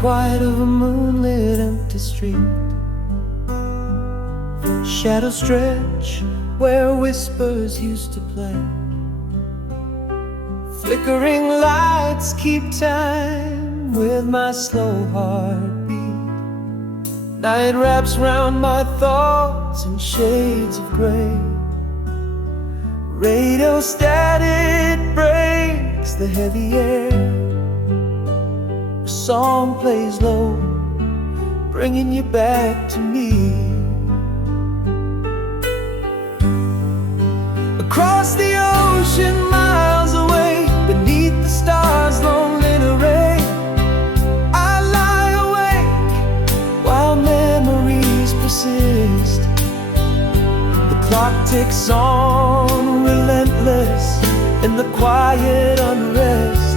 quiet of a moonlit empty street. Shadows stretch where whispers used to play. Flickering lights keep time with my slow heartbeat. Night wraps round my thoughts in shades of gray. Radio static breaks the heavy air. A song plays low, bringing you back to me. Across the ocean, miles away, beneath the stars' lonely array, I lie awake while memories persist. The clock ticks on, relentless in the quiet unrest.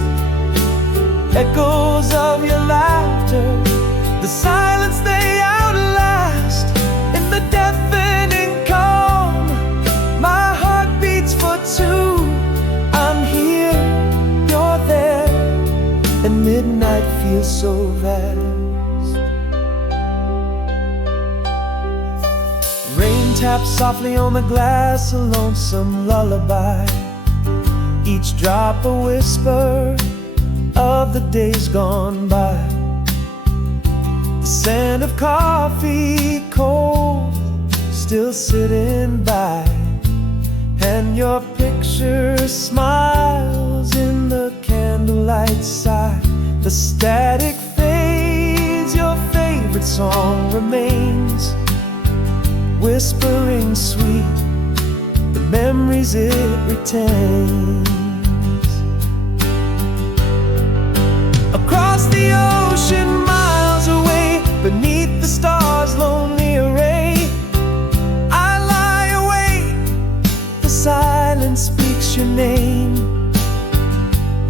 Echoes of your laughter, the silence they outlast. In the deafening calm, my heart beats for two. I'm here, you're there, and midnight feels so vast. Rain taps softly on the glass, a lonesome lullaby. Each drop a whisper of the days gone by. The scent of coffee cold, still sitting by. And your picture smiles in the candlelight side. The static fades, your favorite song remains, whispering sweet the memories it retains. Across the ocean, miles away, beneath the stars' lonely array, I lie awake, the silence speaks your name.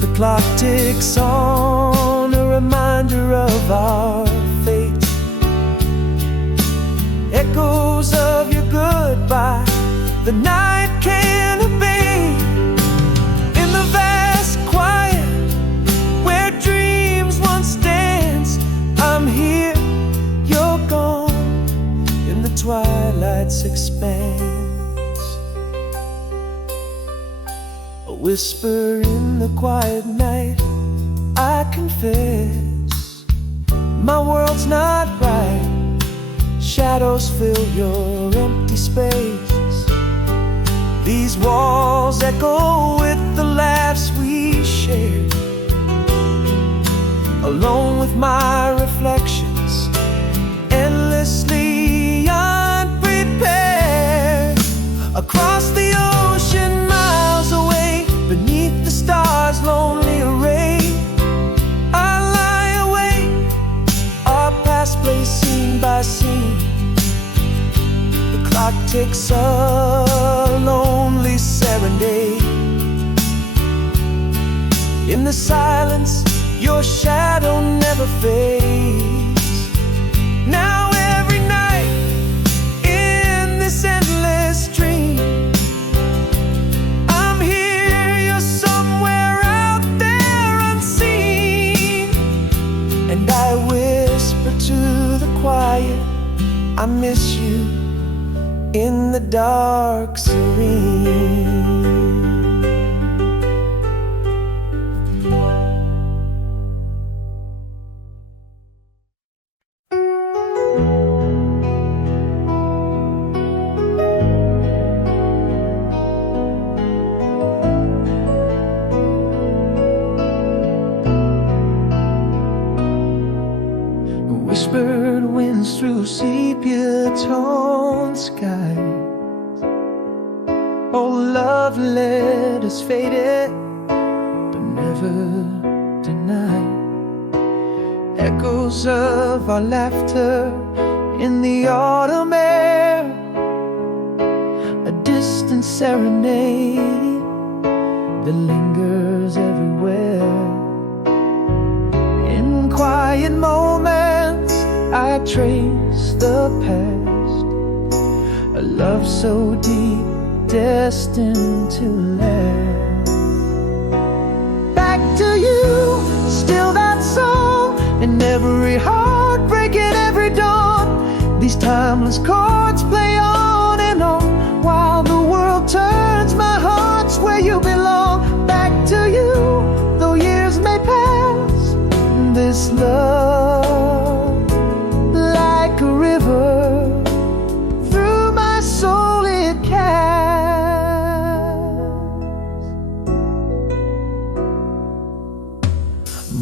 The clock ticks on, a reminder of our fate. Echoes of your goodbye, the night can't abate. In the vast quiet where dreams once danced, I'm here, you're gone, in the twilight's expanse. A whisper in the quiet night, I confess, my world's not right. Shadows fill your empty space. These walls echo with the laughs we shared. Alone with my reflections, endlessly unprepared. Across the ocean, miles away, beneath the stars' lonely array, I lie awake, our past plays scene by scene. The clock ticks a lonely serenade. In the silence, your shadow never fades. Now every night, in this endless dream, I'm here, you're somewhere out there unseen. And I whisper to the quiet, I miss you in the dark serene. Whispered winds through sepia-toned skies. Oh, love letters faded, but never denied. Echoes of our laughter in the autumn air. A distant serenade that lingers everywhere. In quiet moments, I trace the past, a love so deep, destined to last. Back to you, still that song, and every heartbreak and every dawn. These timeless chords play on and on, while the world turns. My heart's where you belong. Back to you, though years may pass. This love, like a river, through my soul it casts.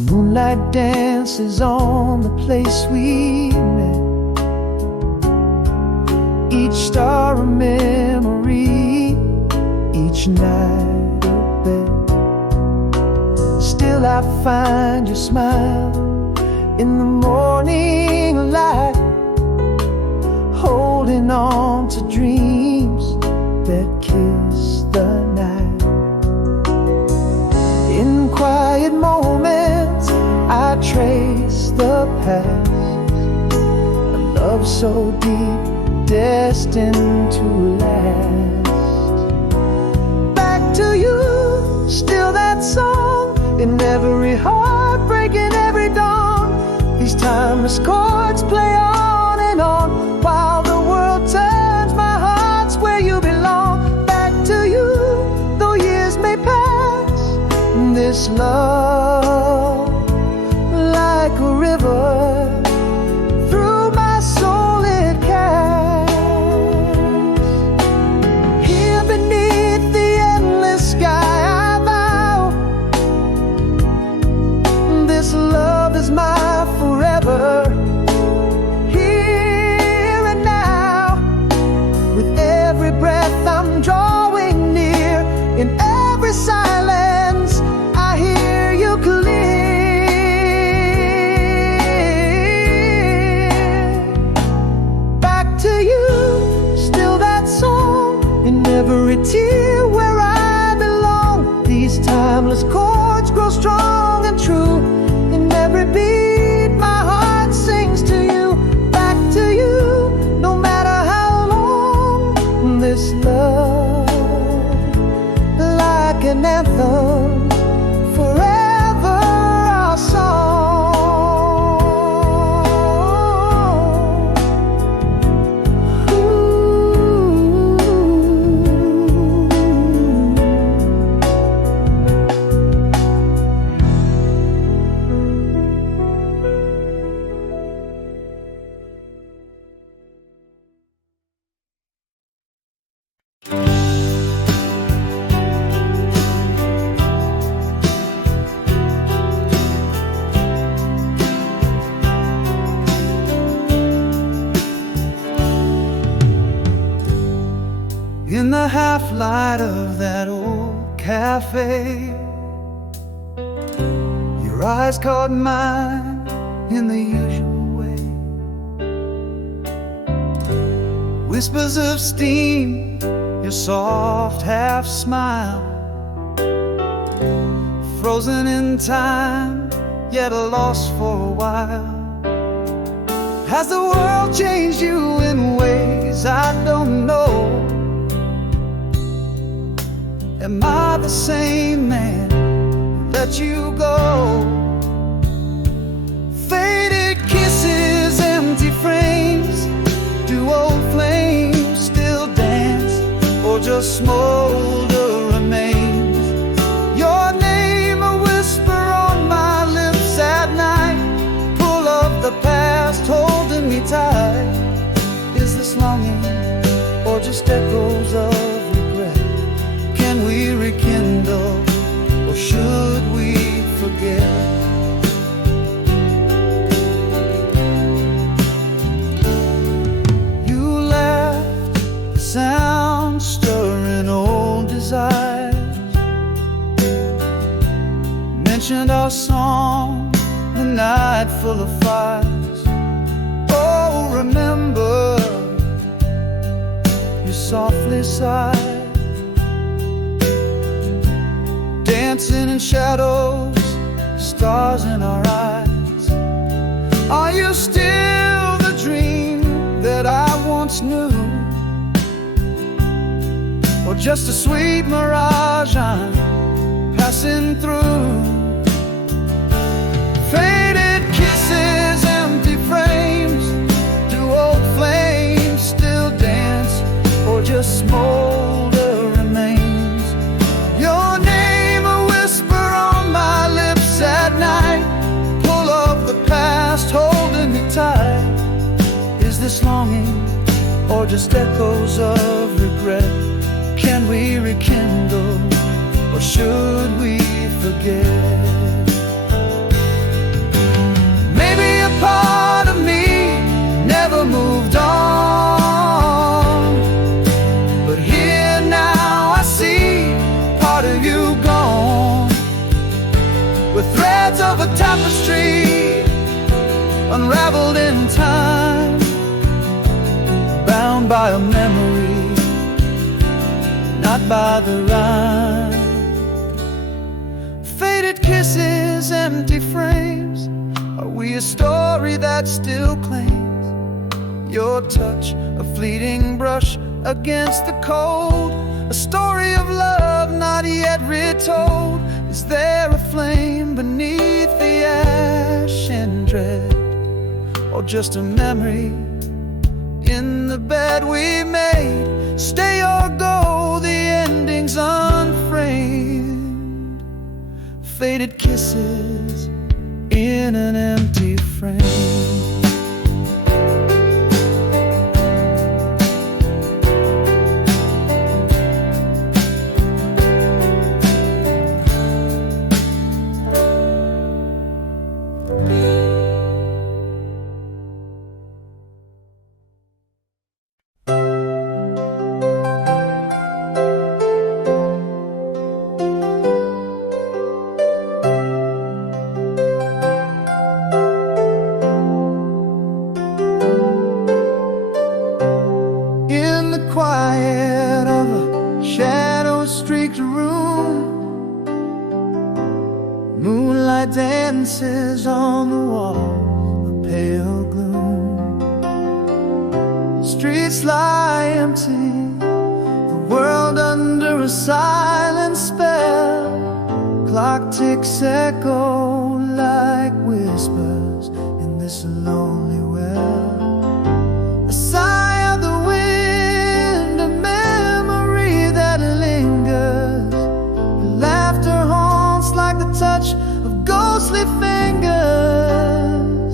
Moonlight dances on the place we met, each star a memory, each night a bet. Still I find your smile in the morning light, holding on to dreams that kiss the night. In quiet moments I trace the past, a love so deep, destined to last. Back to you, still that song, in every heartbreak and every dawn. These timeless chords play on and on, while the world turns. My heart's where you belong. Back to you, though years may pass. This love, like a river, through my soul it casts. Here beneath the endless sky I vow, this love is my forever. Here and now, with every breath I'm drawing near, in every silence I hear you clear. Back to you, still that song, in every tear where I belong. These timeless chords grow strong and true, in every beat my heart sings to you. Back to you, no matter how long. This love, like an anthem, forever our song. In the half-light of that old cafe, your eyes caught mine in the usual way. Whispers of steam, your soft half smile, frozen in time, yet lost for a while. Has the world changed you in ways I don't know? Am I the same man who let you go? Faded kisses, empty frames. Do old flames still dance, or just smolder remains? Your name a whisper on my lips at night, full of the past holding me tight. Is this longing or just echoes of regret? Can we rekindle, or should we forget? You left, the sound stirring old desires, mentioned our song, the night full of fires. Oh, remember, you softly sighed, dancing in shadows, stars in our eyes. Are you still the dream that I once knew, or just a sweet mirage I'm passing through? Faded kisses, this longing, or just echoes of regret? Can we rekindle, or should we forget? Maybe a part of me never moved on, but here now I see part of you gone, with threads of a tapestry unraveled in time, bound by a memory, not by the rhyme. Faded kisses, empty frames, are we a story that still claims your touch, a fleeting brush against the cold, a story of love not yet retold? Is there a flame beneath the ash and dread, or just a memory in the bed we made? Stay or go, the ending's unframed. Faded kisses in an empty frame. Dances on the wall, the pale gloom. Streets lie empty, the world under a silent spell. Clock ticks echo like whispers in this lonely well. A sigh of the wind, a memory that lingers. Laughter haunts like the touch ghostly fingers.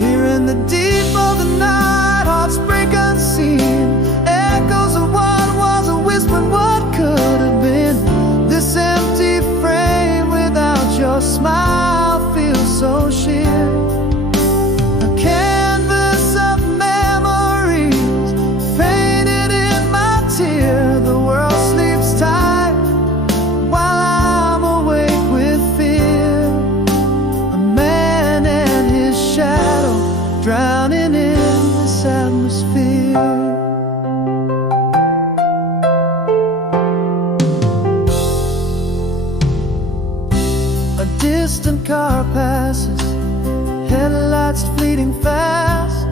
Here in the deep of the night, hearts break unseen. Echoes of what was a whisper, what could have been. This empty frame without your smile feels so sheer. A canvas of memories painted in my tear. The world sleeps tight while I'm awake with fear. Shadow drowning in this atmosphere. A distant car passes, headlights fleeting fast.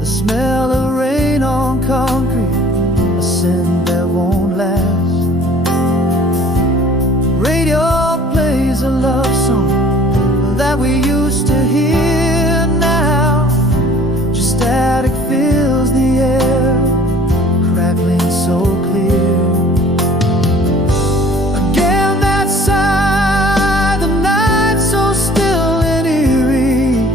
The smell of rain on concrete, a scent that won't last. Radio plays a love song that we used to hear now. Just static fills the air, crackling so clear. Again that sigh, the night so still and eerie.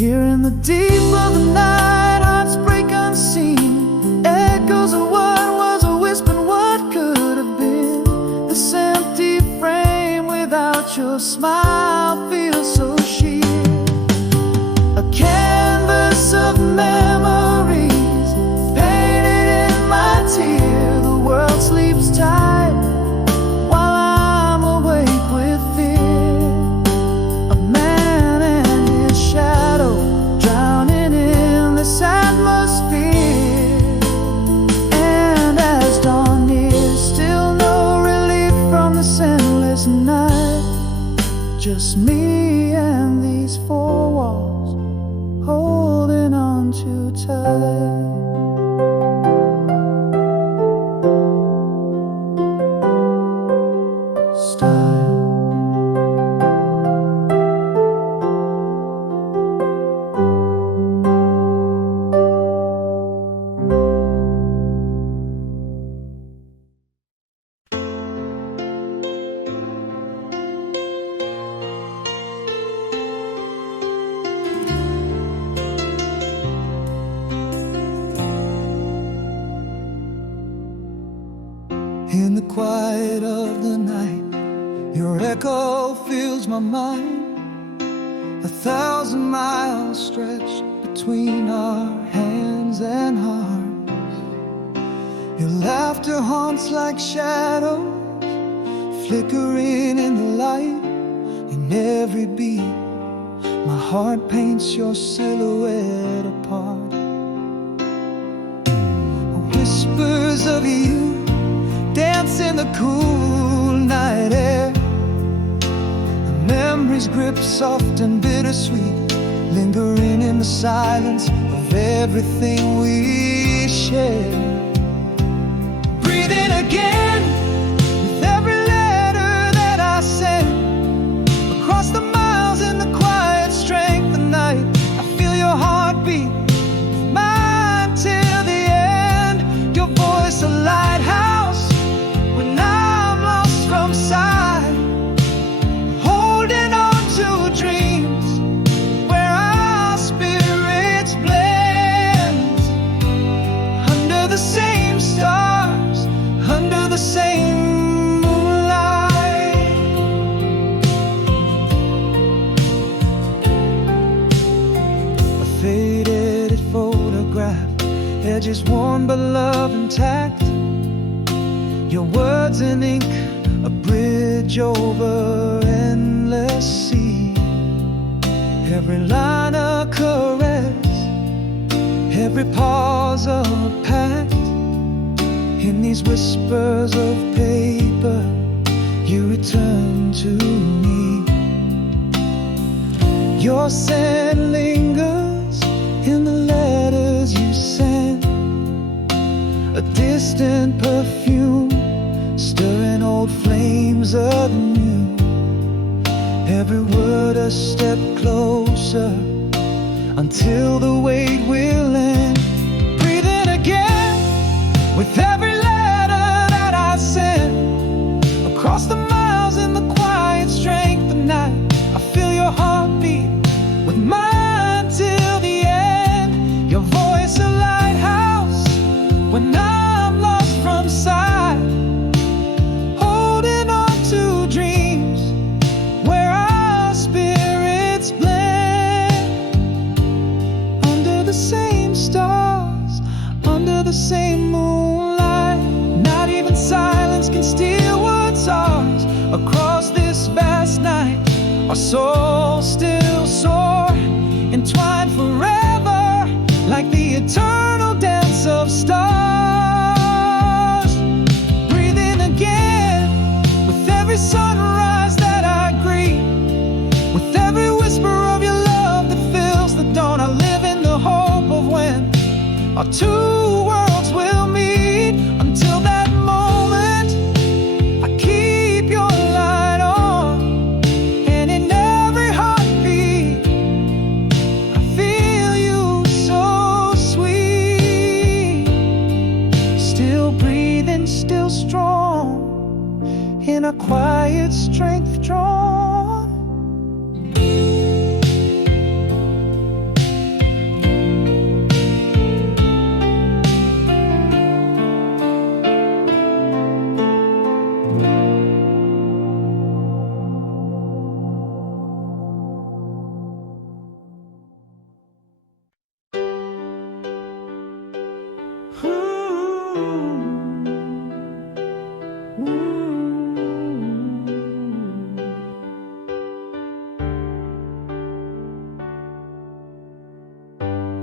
Here in the deep of the night, hearts break unseen. Echoes of what was a whisper, what could have been. This empty frame without your smile feels so sheer. A canvas of memories painted in my tear. The world sleeps tight while I'm awake with fear. A man and his shadow drowning in this atmosphere. And as dawn nears, still no relief from this endless night. Just me and these four walls holding on too tight. In the quiet of the night, your echo fills my mind. 1,000 miles stretched between our hands and hearts. Your laughter haunts like shadows, flickering in the light. In every beat, my heart paints your silhouette apart. Whispers of you dance in the cool night air. The memories grip soft and bittersweet, lingering in the silence of everything we share. Breathing again with every letter that I send. Across the miles in the quiet strength of night, I feel your heartbeat, mine till the end. Your voice a lighthouse when I'm lost from sight, holding on to dreams where our spirits blend. Under the same stars, under the same moonlight. A faded photograph, edges worn but love intact. Your words in ink, a bridge over endless sea. Every line a caress, every pause a pact. In these whispers of paper, you return to me. Your scent lingers in the letters you send, a distant perfume stirring old flames anew. Every word a step closer until the wait will end. Breathing again with every letter that I send. Across the miles in the quiet strength of night, I feel your heartbeat with mine till the end. Your voice a lighthouse when I'm lost from sight, holding on to dreams where our spirits blend. Under the same stars, under the same moonlight. Not even silence can steal what's ours. Across this vast night, our souls still soar, entwined forever like the eternal dance of stars. Breathing again with every sunrise that I greet, with every whisper of your love that fills the dawn. I live in the hope of when our two worlds will meet. Until that moment, I keep your light on, and in every heartbeat, I feel you so sweet. Still breathing, still strong, in a quiet strength drawn.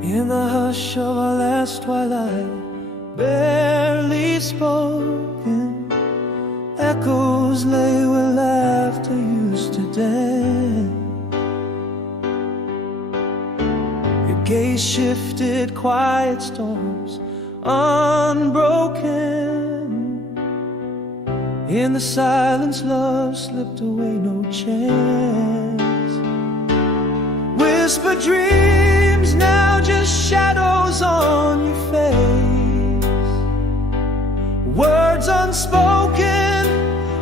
In the hush of our last twilight, barely spoken, echoes lay where laughter used to dance. Your gaze shifted quiet storms, unbroken. In the silence, love slipped away, no chance. Whispered dreams, now just shadows on your face. Words unspoken,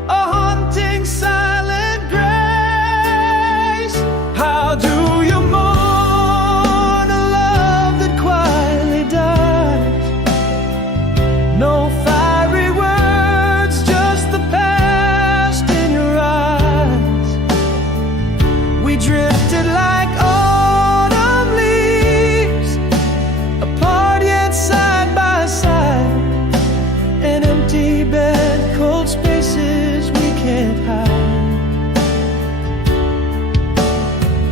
a haunting silent grace. How do you mourn a love that quietly dies? No fiery words, just the past in your eyes. We drifted like autumn leaves, apart yet side by side. An empty bed, cold spaces we can't hide.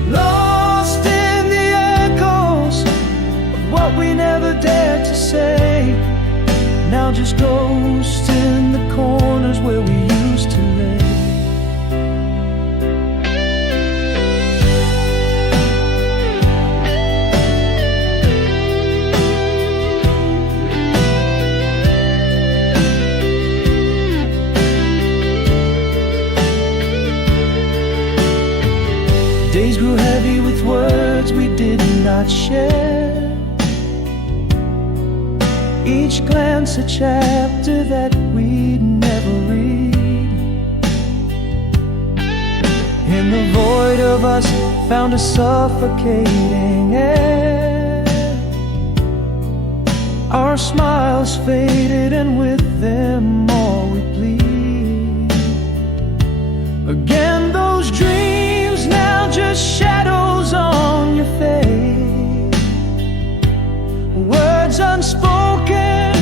Lost in the echoes of what we never dared to say. Now just ghosts in the corners where we used to lay. Days grew heavy with words we did not share. Each glance a chapter that we'd never read. In the void of us found a suffocating air. Our smiles faded and with them all we bleed. Again those dreams, now just shadows on your face. Words unspoken,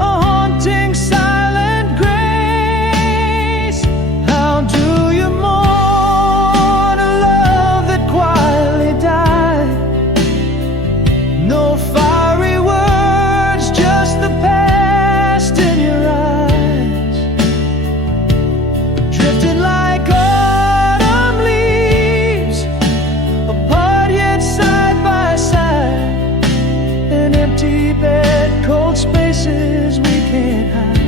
a haunting silent grace. How do you mourn a love that quietly died? No fiery words, just the past in your eyes. Drifting like autumn leaves, apart yet side by side. An empty bed, cold spaces we can't hide.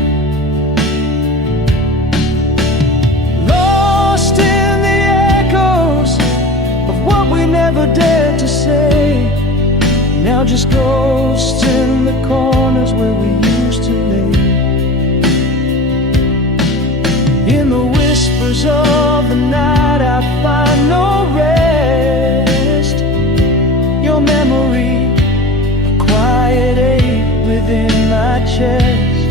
Lost in the echoes of what we never dared to say. Now just ghosts in the corners where we used to lay. In the whispers of the night I find no rest. Your memory, quiet ache within my chest.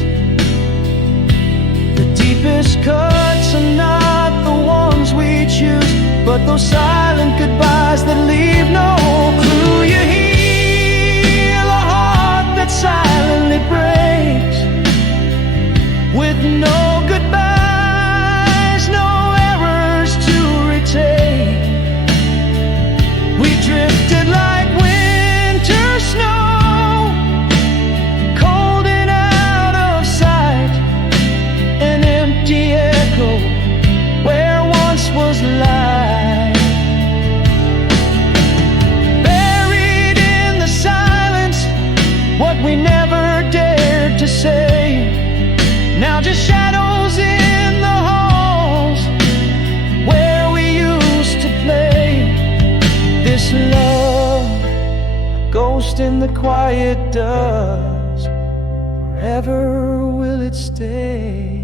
The deepest cuts are not the ones we choose, but those silent goodbyes that leave no clue. You heal a heart that silently breaks, with no goodbyes, no errors to retake. We drifted like winter snow, cold and out of sight. An empty echo where once was light. Buried in the silence, what we never dared to say. Now just shadows in the halls where we used to play. This love, ghost in the quiet dust, forever will it stay?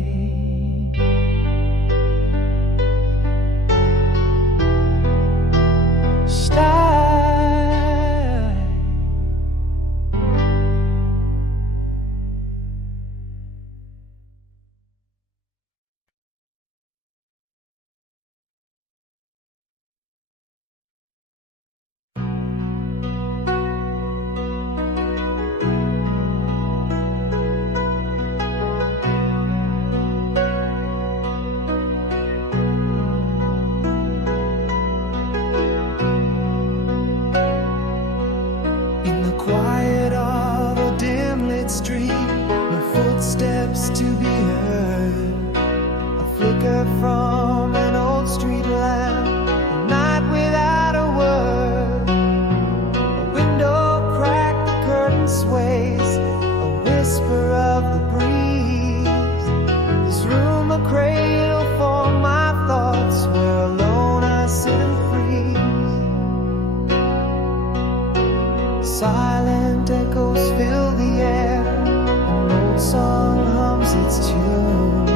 sways, a whisper of the breeze. This room a cradle for my thoughts, where alone I sit and freeze. Silent echoes fill the air, an old song hums its tune. A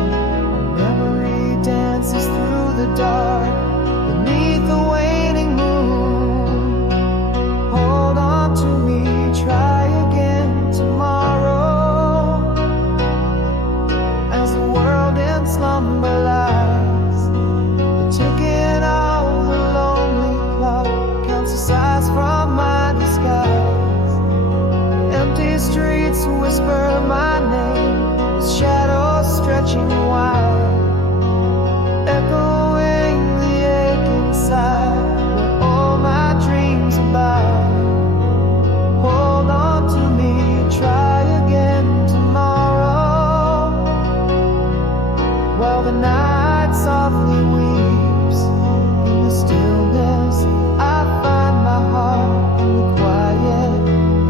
memory dances through the dark beneath the waning moon. Hold on to me, try again tomorrow, as the world in slumber lies. The ticking of the lonely clock counts the sighs from my disguise. Empty streets whisper my name, with shadows stretching wide, echoing the ache inside, where all my dreams abide. Hold on to me, try again tomorrow, while the night softly weeps. In the stillness I find my heart, in the quiet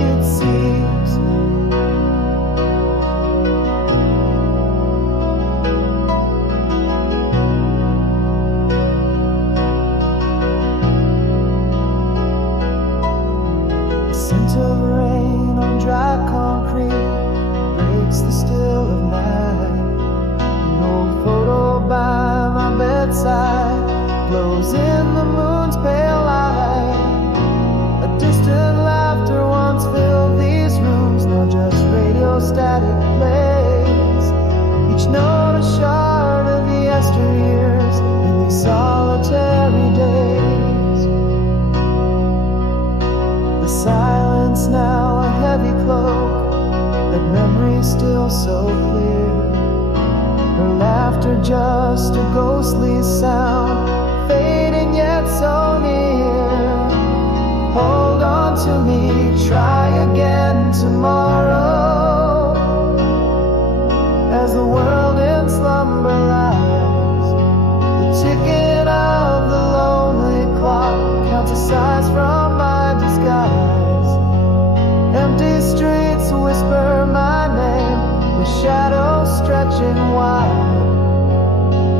it seeps. The scent of rain on dry concrete breaks the still of night. An old photo by my bedside glows in the moon's pale light. A distant laughter once filled these rooms, now just radio static plays. Each note a shard of the yesteryears in these solitary days. The silence now a heavy cloak, that memory still so clear. Her laughter just a ghostly sound, fading yet so near. Hold on to me, try again tomorrow, as the world in slumber lies. The ticking of the lonely clock counts the sighs from my disguise. Empty streets whisper my name, with shadows stretching wide,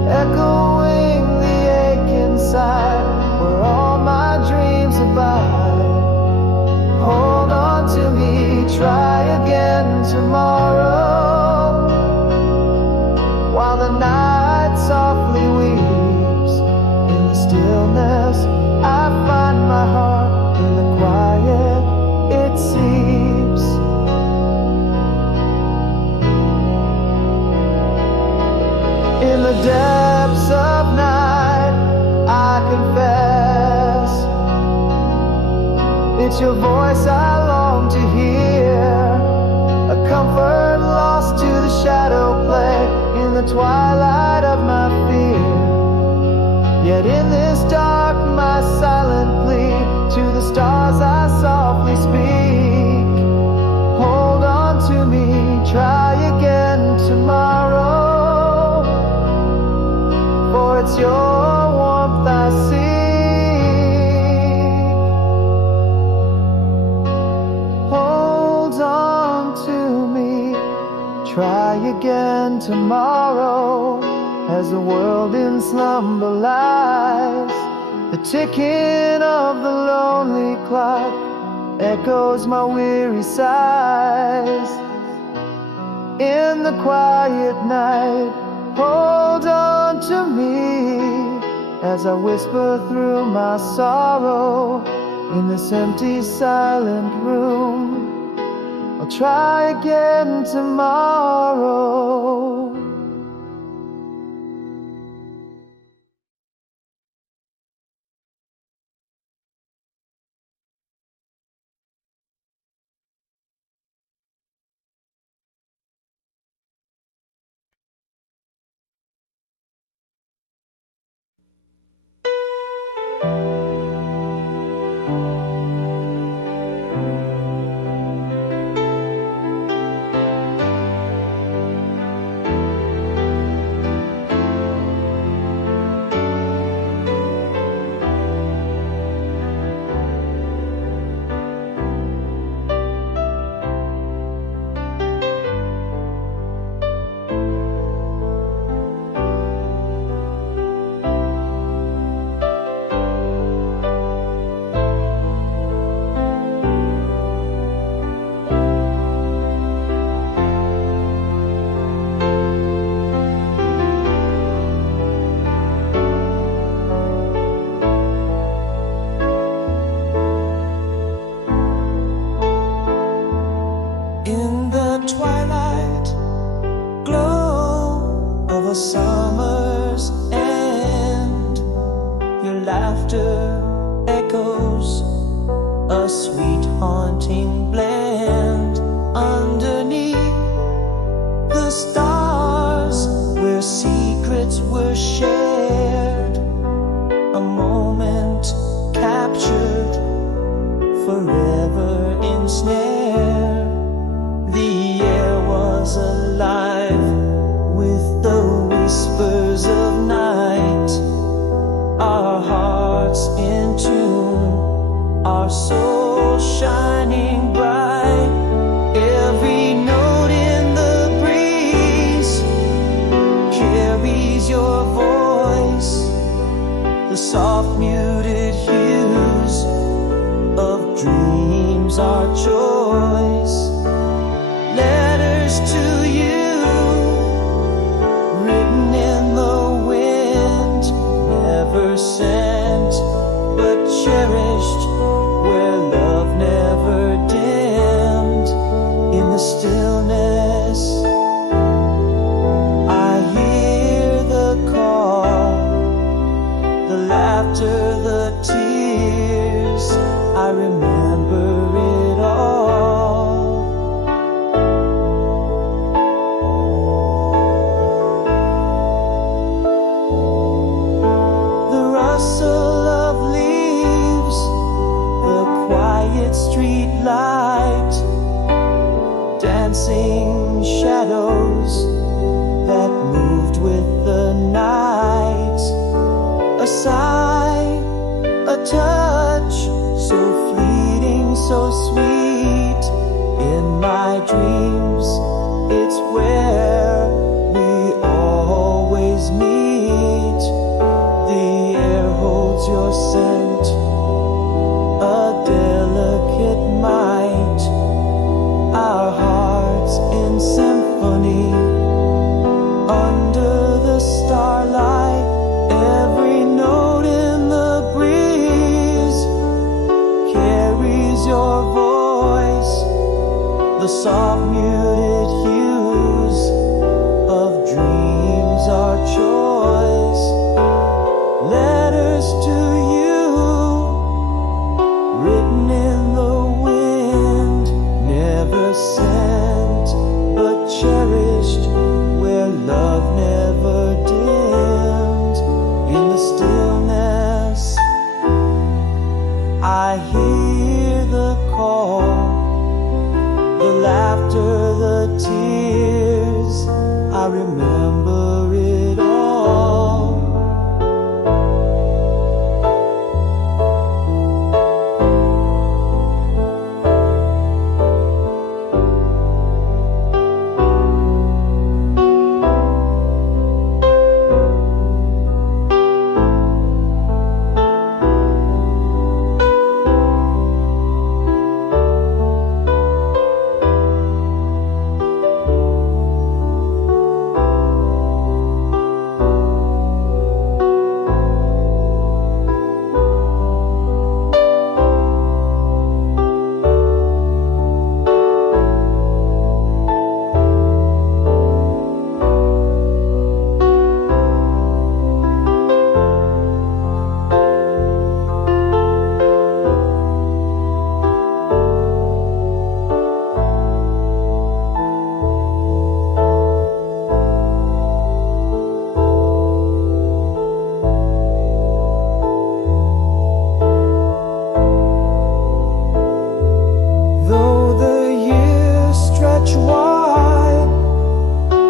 echoing the ache inside, where all my dreams abide. Hold on to me, try again tomorrow, while the night softly weeps. In the stillness I find my heart, in the quiet it seeps. In the depths of night I confess, it's your voice I long to hear, a comfort lost to the shadow play in the twilight of my fear. Yet in this dark my silent plea, to the stars I softly speak. Hold on to me, try again tomorrow, for it's your warmth I seek. Hold on to me, try again tomorrow, as the world in slumber lies. The ticking of the lonely clock echoes my weary sighs. In the quiet night, hold on to me, as I whisper through my sorrow. In this empty silent room, I'll try again tomorrow. snare. The air was alive with the whispers of night. Our hearts in tune, our souls shining bright. Every note in the breeze carries your voice, the soft muted hues of dreams, our choice. Letters to you, written in the wind, never sent but cherished, where love never dimmed. In the stillness I hear the call, the laughter, the tears, I remember it all. The rustle of leaves, the quiet street light, dancing shadows that moved with the night. A sigh, a touch, so fleeting, so sweet. In my dreams, it's where we always meet. The air holds your scent, a delicate might. Our hearts in symphony under the starlight. Every note in the breeze carries your voice, the soft muted hues of dreams, our choice. Letters to you, written in the wind, never sent but cherished, where love never dimmed. In the stillness I hear the call, the laughter, the tears, I remember it all.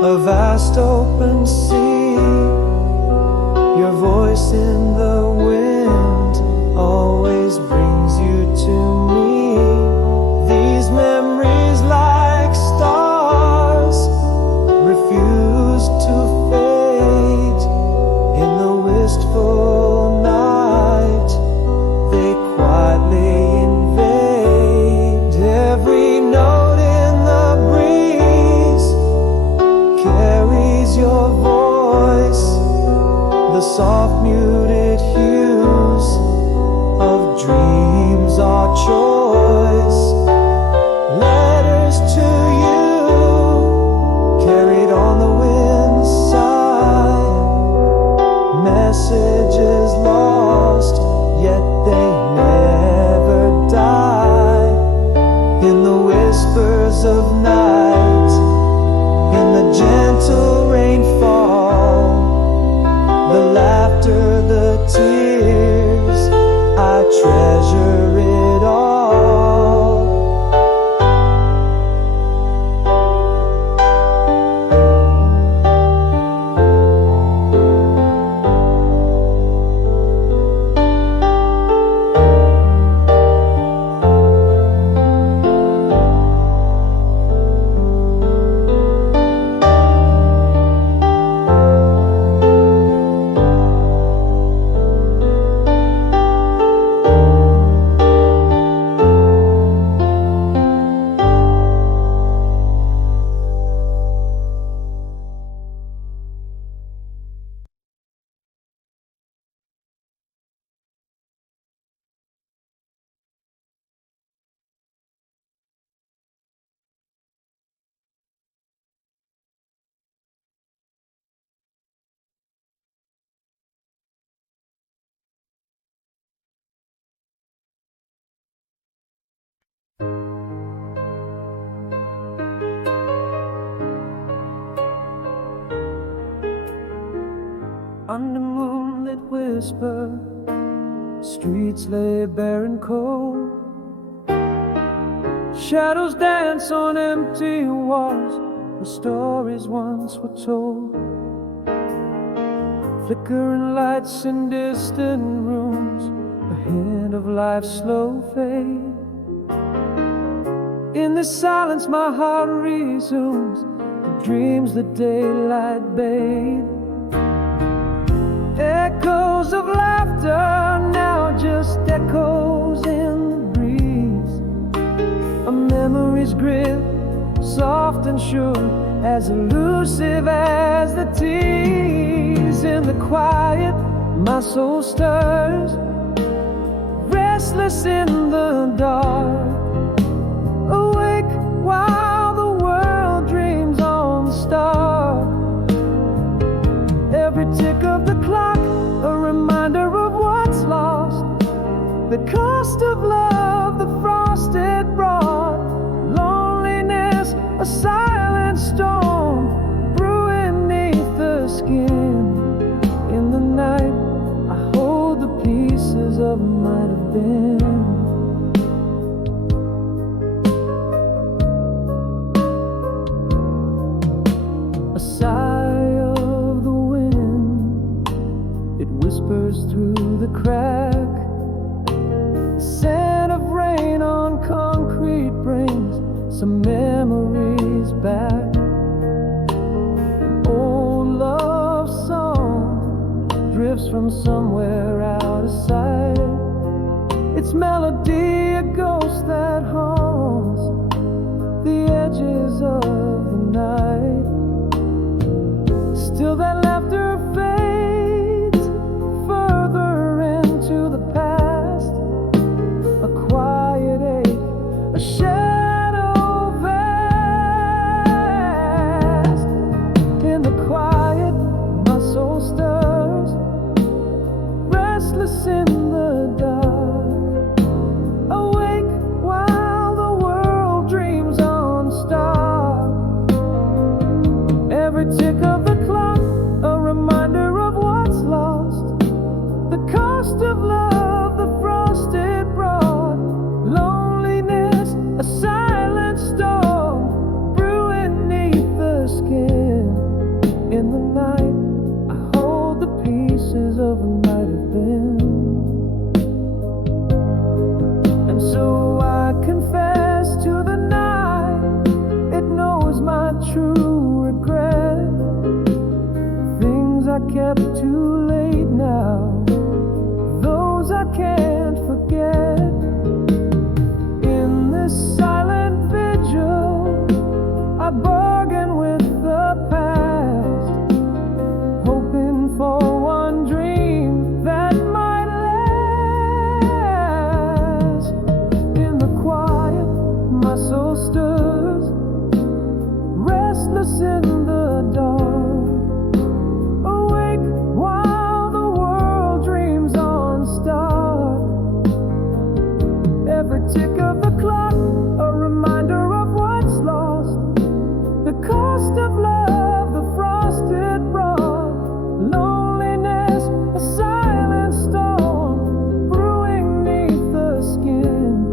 A vast open sea, your voice in the wind always brings you to me. These memories like stars refuse to fade. In the wistful night they quietly invade. Every note in the breeze carries your voice, the soft muted hues of dreams, our choice. Letters to you, carried on the wind's side. Messages lost, yet they never die. In the whispers of night, in the gentle rainfall, the laughter, the tears, I treasure it all. whisper. Streets lay bare and cold. Shadows dance on empty walls where stories once were told. Flickering lights in distant rooms, a hint of life's slow fade. In this silence my heart resumes the dreams that daylight bathed. Echoes of laughter, now just echoes in the breeze. A memory's grip, soft and sure, as elusive as the tease. In the quiet, my soul stirs, restless in the dark. Awake while the world dreams on the star. Every tick of the clock, a reminder of what's lost. The cost of love, the frost it brought. Loneliness, a silent storm brewing neath the skin. In the night, I hold the pieces of might have been. A sigh of the wind, it whispers through the crack. The scent of rain on concrete brings some memories back. An old love song drifts from somewhere out of sight. Its melody a ghost that haunts the edges of the night. Still that laughter fades further into the past. A quiet ache, a shadow vast. In the quiet, my soul stirs, restless in the dark. Awake while the world dreams on stars. Every tick of the clock, a reminder of what's lost. The cost of love, the frost it brought. Loneliness, a silent storm brewing neath the skin. In the night, I hold the pieces of a might have been. And so I confess to the night, it knows my true regret. Things I kept too late now, those I can't forget. In this silent vigil, I bargain with the past, hoping for one dream that might last. In the quiet, my soul stirs, restless in the dark. Awake while the world dreams on stars. Every tick of the clock, a reminder of what's lost. The cost of love, the frost it brought. Loneliness, a silent storm brewing neath the skin.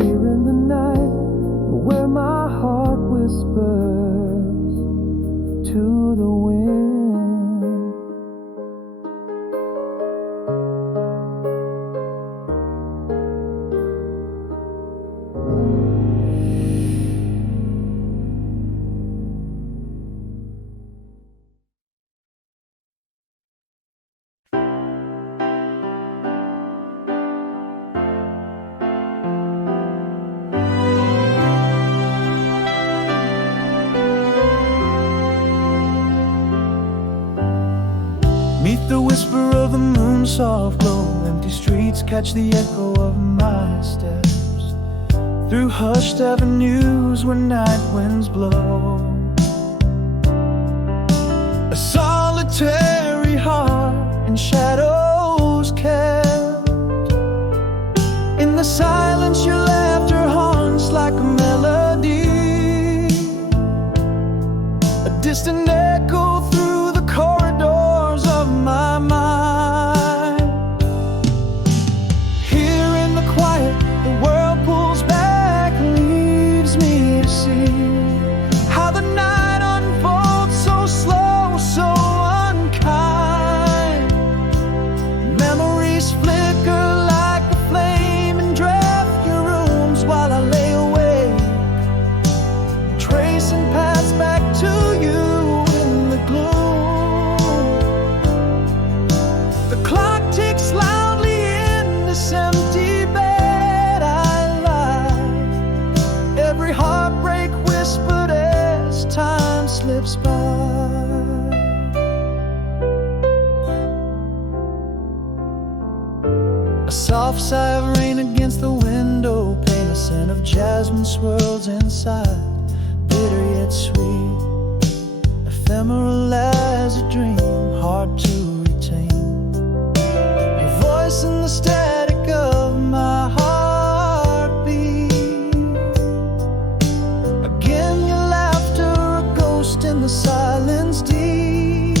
Here in the night, where my heart whispers to the wind. Neath the whisper of the moon's soft glow, empty streets catch the echo of my steps. Through hushed avenues where night winds blow, a solitary heart in shadows kept. In the silence your laughter haunts like a melody, a distant echo through the corridors of my mind. see how the night unfolds so slow, so unkind. Memories flicker like a flame and draft your rooms while I lay awake, tracing paths back to you in the gloom. The clock ticks loudly in this empty bed I lie, every heartbreak whispered as time slips by. A soft sigh of rain against the window, paint a scent of jasmine swirls inside, bitter yet sweet, ephemeral as a dream, hard to retain. Your voice in the static of my heartbeat, again your laughter, a ghost in the silence deep,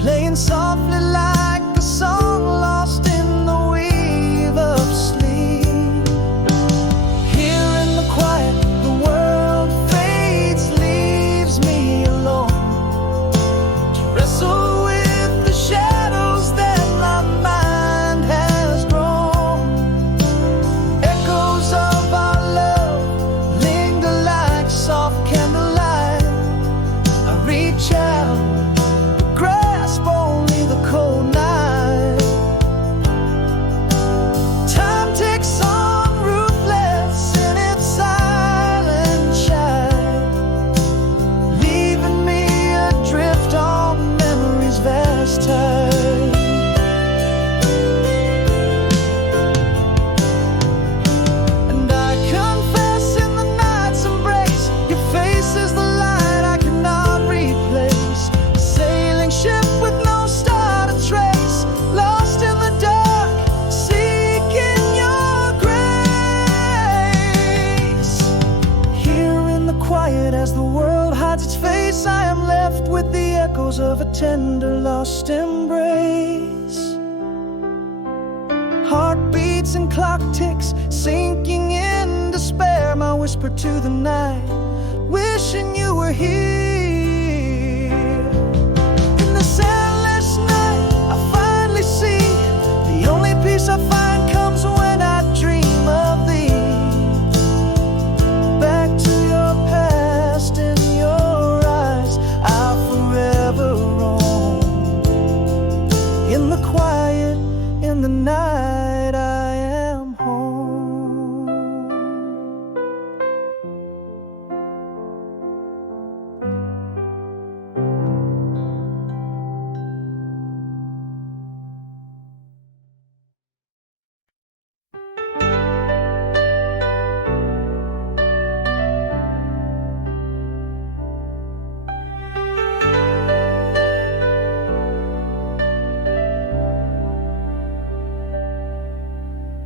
playing softly like a song lost in the weave of sleep. Here in the quiet, the world fades, leaves me alone to wrestle with the shadows that my mind has grown. Echoes of our love linger like soft candlelight. I reach out, grasp only the cold night. Time ticks on, ruthless in its silent shine, leaving me adrift on memory's vast tide. And I confess in the night's embrace, your face is the light I cannot replace. Sailing ship with no star to trace, lost in the dark, seeking your grace. Here in the quiet, as the world hides its face, I am left with the echoes of a tender lost embrace. Heartbeats and clock ticks, sinking in despair, my whisper to the night, wishing you were here. In this endless night, I finally see the only peace I find comes when I dream of thee. Back to your past, in your eyes, I'll forever roam. In the quiet, in the night, I am home.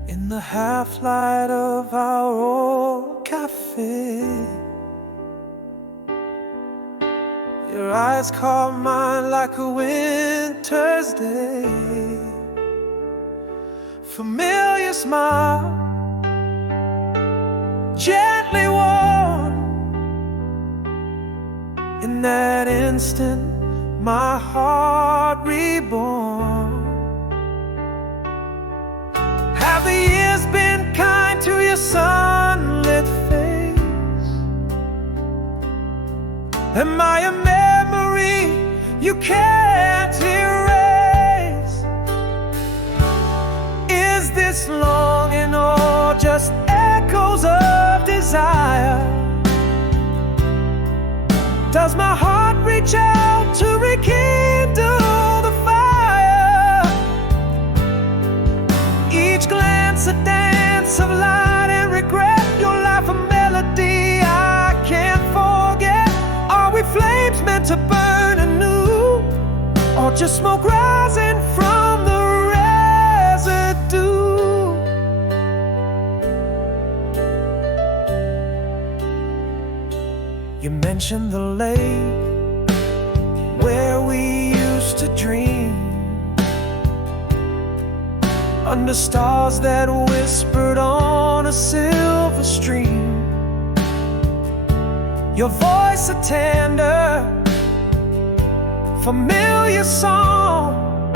In the half-light of our old cafe, your eyes caught mine like a winter's day. Familiar smile, gently warm. In that instant, my heart reborn. Have the years been kind to your sunlit face? Am I a memory you can't erase? Is this longing or just echoes of desire? Does my heart reach out to rekindle the fire? Each glance a dance of light and regret, your life a melody I can't forget. Are we flames meant to burn anew, or just smoke rising from the residue? You mentioned the lake where we used to dream, under stars that whispered on a silver stream. your voice a tender, familiar song,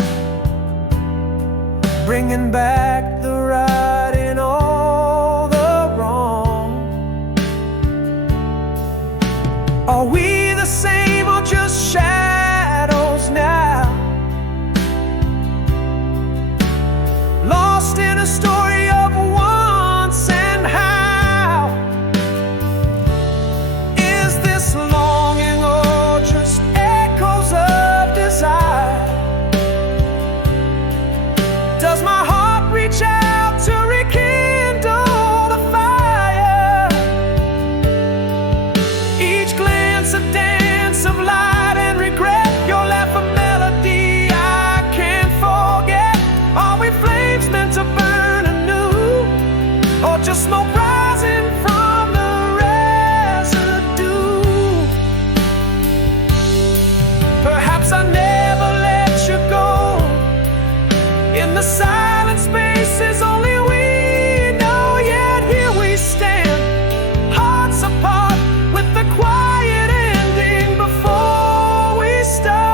bringing back the right in all the wrong. Are we the same or just shadows now? Lost in a story of once and how? Is this longing or just echoes of desire? Does my heart reach out to rekindle the fire? Each glance a dance of light and regret, your laugh a melody I can't forget. Are we flames meant to burn anew, or just smoke rising from the residue? Perhaps I never let you go. In the silent spaces only we know, yet here we stand, hearts apart, with the quiet ending before we start.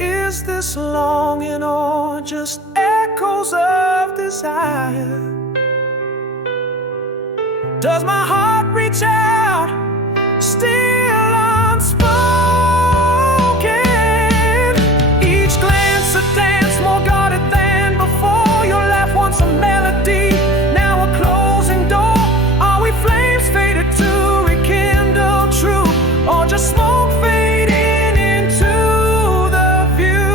Is this longing or just echoes of desire? Does my heart reach out, still unspoken? Each glance a dance, more guarded than before. Your laugh once a melody, now a closing door. Are we flames faded to rekindle true, or just smoke fading into the view?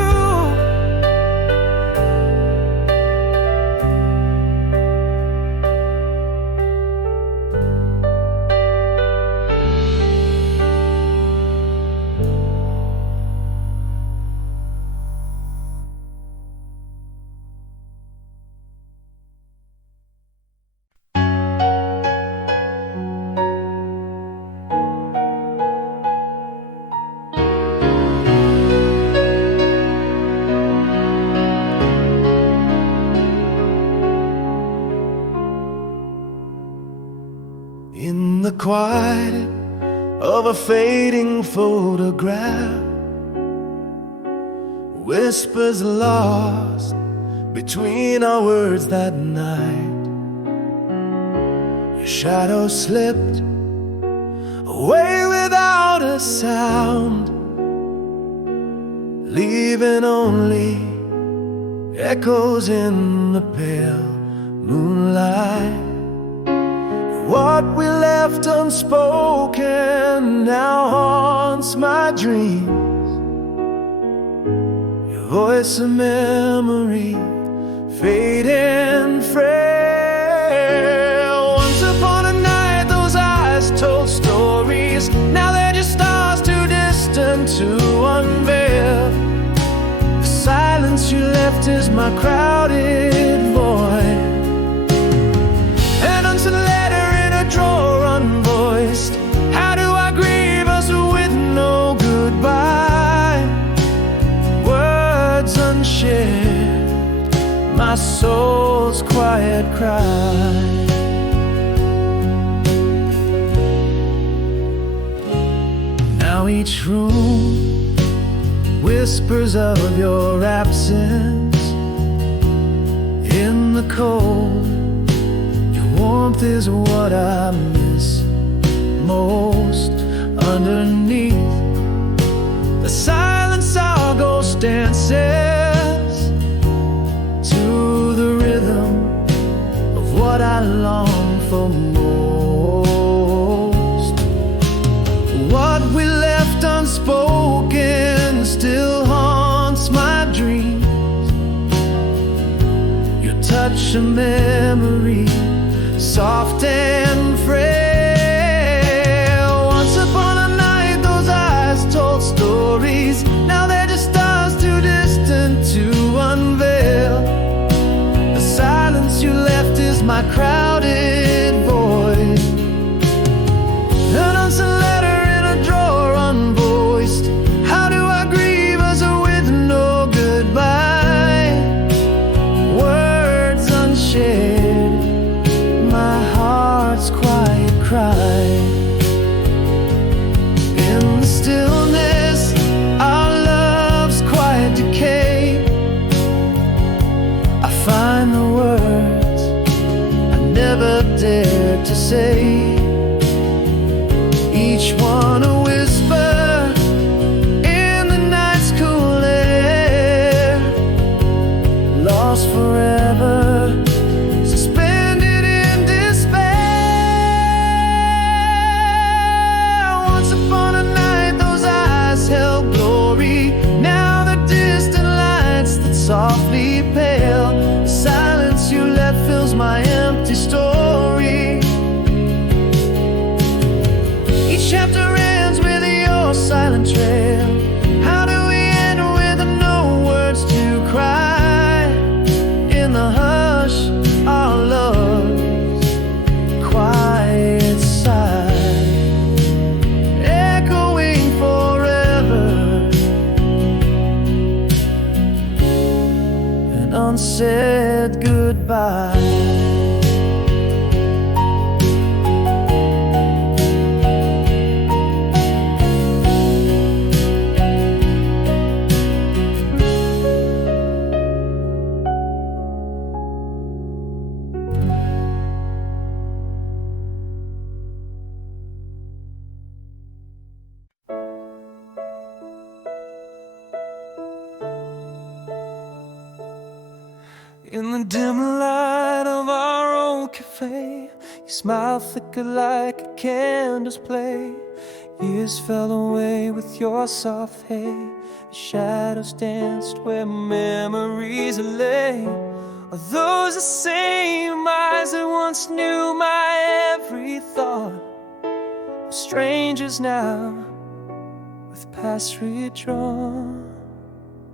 In the quiet of a fading photograph, whispers lost between our words that night. Your shadow slipped away without a sound, leaving only echoes in the pale moonlight. What we left unspoken now haunts my dreams. Your voice a memory, fading frail. Once upon a night those eyes told stories, now they're just stars too distant to unveil. The silence you left is my crowded void, an unsent letter drawer unvoiced. How do I grieve us with no goodbye? Words unshared, my soul's quiet cry. Now each room whispers of your absence. In the cold, warmth is what I miss most. Underneath the silence, our ghost dances to the rhythm of what I long for most. What we left unspoken still haunts my dreams. Your touch a memory, soft and frail. Once upon a night those eyes told stories, now they're just stars too distant to unveil. The silence you left is my crowded void, an unsent letter in a drawer unvoiced. How do I grieve us with no goodbye? Words unshared, my heart's quiet cry. ever dared to say. Each one a whisper in the night's cool air, lost forever, suspended in despair. Once upon a night those eyes held glory, now the distant lights that softly pale. The silence you left fills my empty story. Each chapter ends with your silent trail. How do we end with no words to cry? In the hush, our love's quiet sigh, echoing forever, an unsaid goodbye. In the dim light of our old cafe, your smile flickered like a candle's play. Years fell away with your soft hair. The shadows danced where memories lay. Are those the same eyes that once knew my every thought? Strangers now, with past redrawn.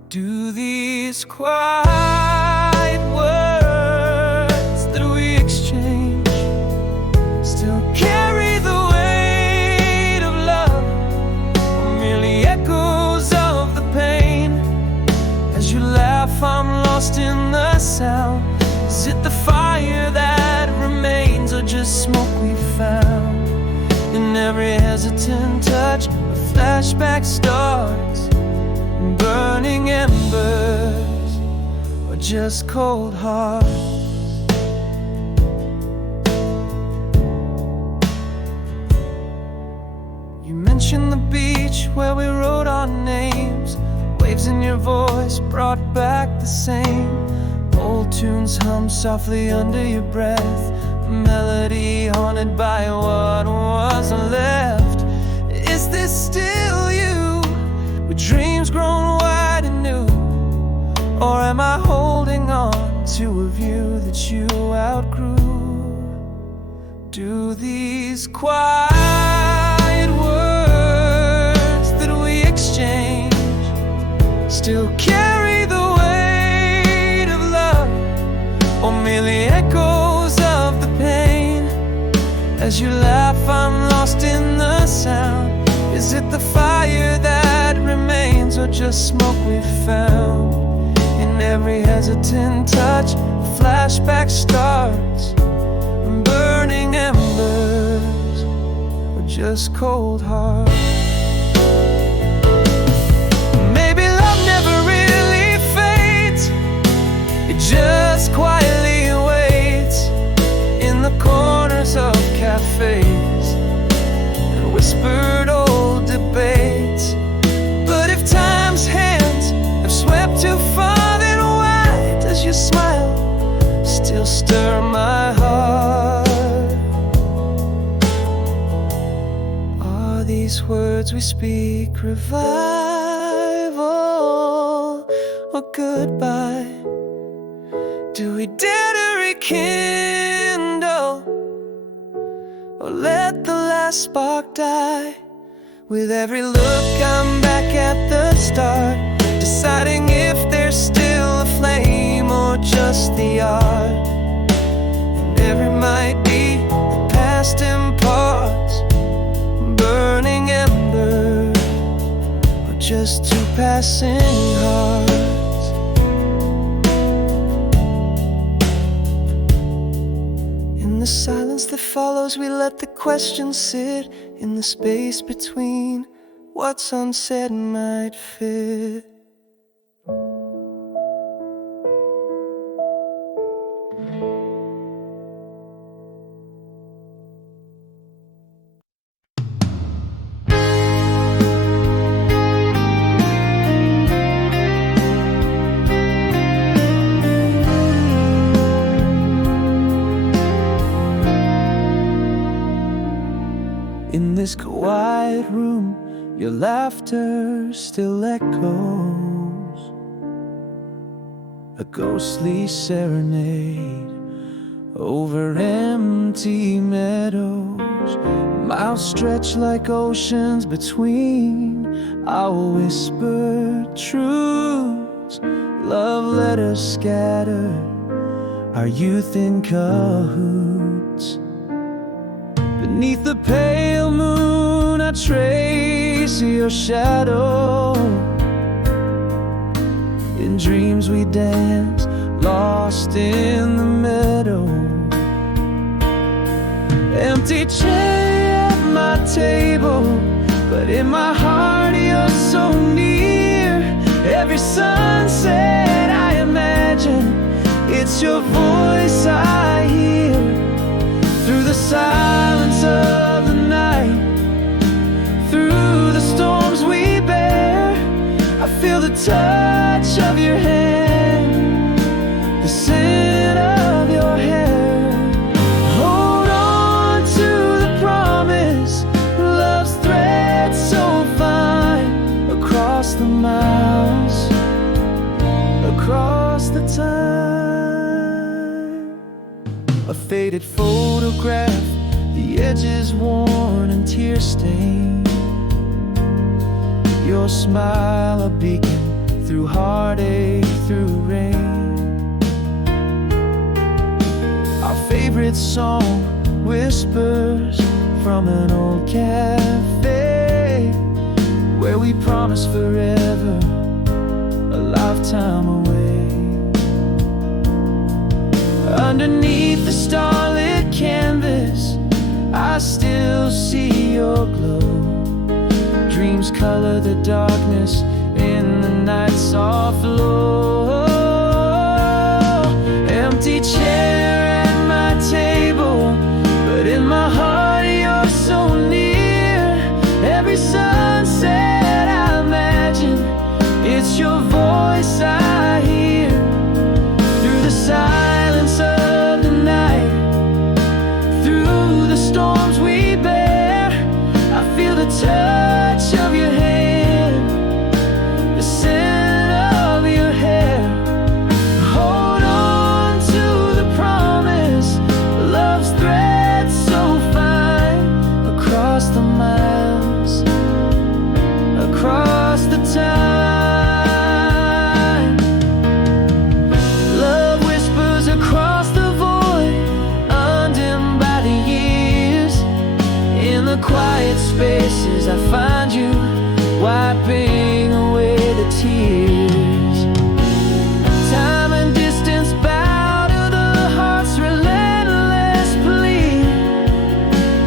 Do these quiet words that we exchange still carry the weight of love, or merely echoes of the pain? As you laugh, I'm lost in the sound. Is it the fire that remains, or just smoke we found? In every hesitant touch, a flashback starts, burning embers, or just cold hearts. You mentioned the beach where we wrote our names. Waves in your voice brought back the same. Old tunes hum softly under your breath, a melody haunted by what wasn't left. Is this still you, with dreams grown wide and new? Or am I holding on to a view that you outgrew? Do these quiet words that we exchange still carry the weight of love, or merely echoes of the pain? As you laugh, I'm lost in the sound. Is it the fire that remains, or just smoke we found? In every hesitant touch, a flashback starts, burning embers, or just cold hearts. Maybe love never really fades, it just quietly waits in the corners of cafes and whispered old debates. But if time's hands have swept too far, then why does your smile still stir my heart? Are these words we speak revival or goodbye? Do we dare to rekindle, or let the last spark die? With every look I'm back at the start, deciding if there's still a flame or just the art. And every might be the past in parts, burning ember, or just two passing hearts. In the silence that follows, we let the questions sit in the space between what's unsaid might fit. In this quiet room, your laughter still echoes, a ghostly serenade over empty meadows. Miles stretch like oceans between our whispered truths. Love letters scatter our youth in cahoots. Beneath the pale moon, I trace your shadow. In dreams we dance, lost in the meadow. Empty chair at my table, but in my heart you're so near. Every sunset I imagine, it's your voice I hear. Through the silence of the night, through the storms we bear, I feel the touch of your hand, the scent of your hair. Hold on to the promise, love's thread so fine, across the miles, across the time. A faded photograph, the edges worn and tear-stained. Your smile a beacon through heartache, through rain. Our favorite song whispers from an old cafe, where we promise forever, a lifetime away. Underneath the starlit canvas, I still see your glow. Dreams color the darkness in the night's soft glow. Empty chair at my table, but in my heart you're so near. Every sunset I imagine, it's your voice I hear. Through the silence of the night, through the storms we bear, I feel the touch of your hand, the scent of your hair. Hold on to the promise, love's thread so fine, across the miles, across the time. Love whispers across the void, undimmed by the years. In the quiet spaces I find you, wiping away the tears. Time and distance bow to the heart's relentless plea.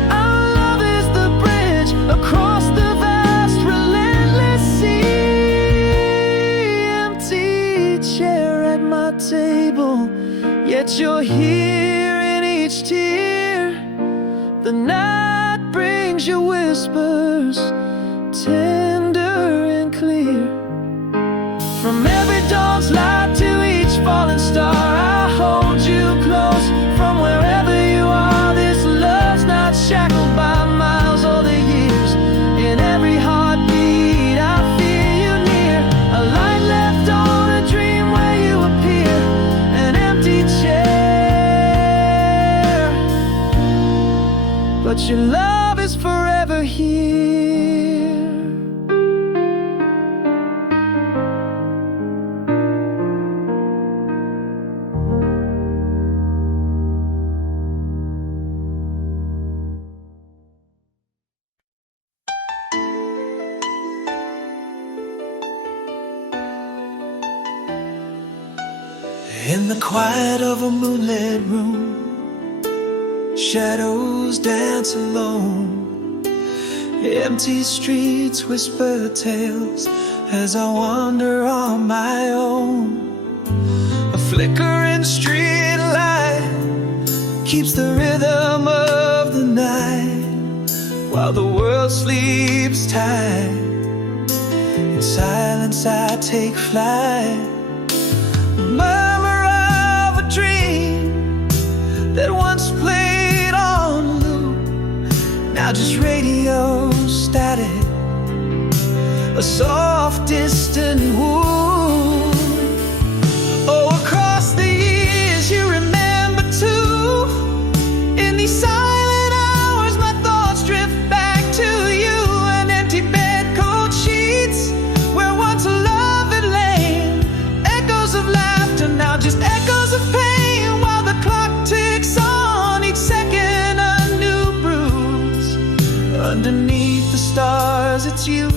Our love is the bridge across the vast relentless sea. Empty chair at my table, yet you're here in each tear. The night brings your whispers, tender and clear. From every dawn's light to each falling star, I hold you close from wherever you are. This love's not shackled by miles or the years. In every heartbeat I feel you near. A light left on a dream where you appear. An empty chair, but your love is forever here. In the quiet of a moonlit room, shadows dance alone. Empty streets whisper tales as I wander on my own. A flickering street light keeps the rhythm of the night, while the world sleeps tight. In silence I take flight. Murmur of a dream that once played on loop now just radio static, a soft distant wound. Oh, across the years you remember too. In these silent hours my thoughts drift back to you. An empty bed, cold sheets, where once love had lain. Echoes of laughter, now just echoes of pain. While the clock ticks on, each second a new bruise. Underneath the stars it's you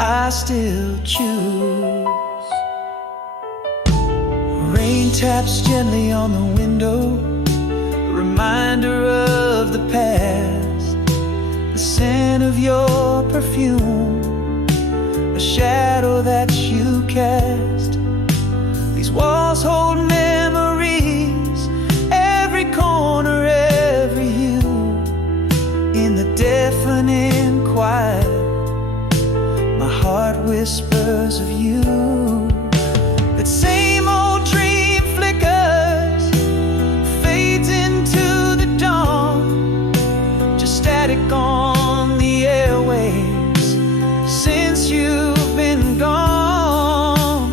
I still choose. Rain taps gently on the window, a reminder of the past. The scent of your perfume, a shadow that you cast. These walls hold memories, every corner, every hue. In the deafening quiet, my heart whispers of you. That same old dream flickers, fades into the dawn, just static on the airwaves since you've been gone.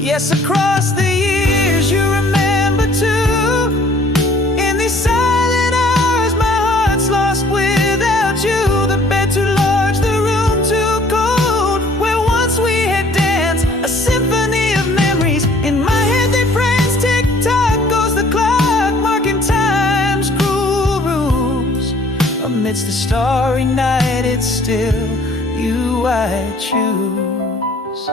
Yes, across the years you remember too. In these silent hours my heart's lost without you. The bed too large, the room too cold, where once we had danced a symphony of memories. In my head they prance, tick-tock goes the clock, marking time's cruel rules. Amidst the starry night it's still you I choose.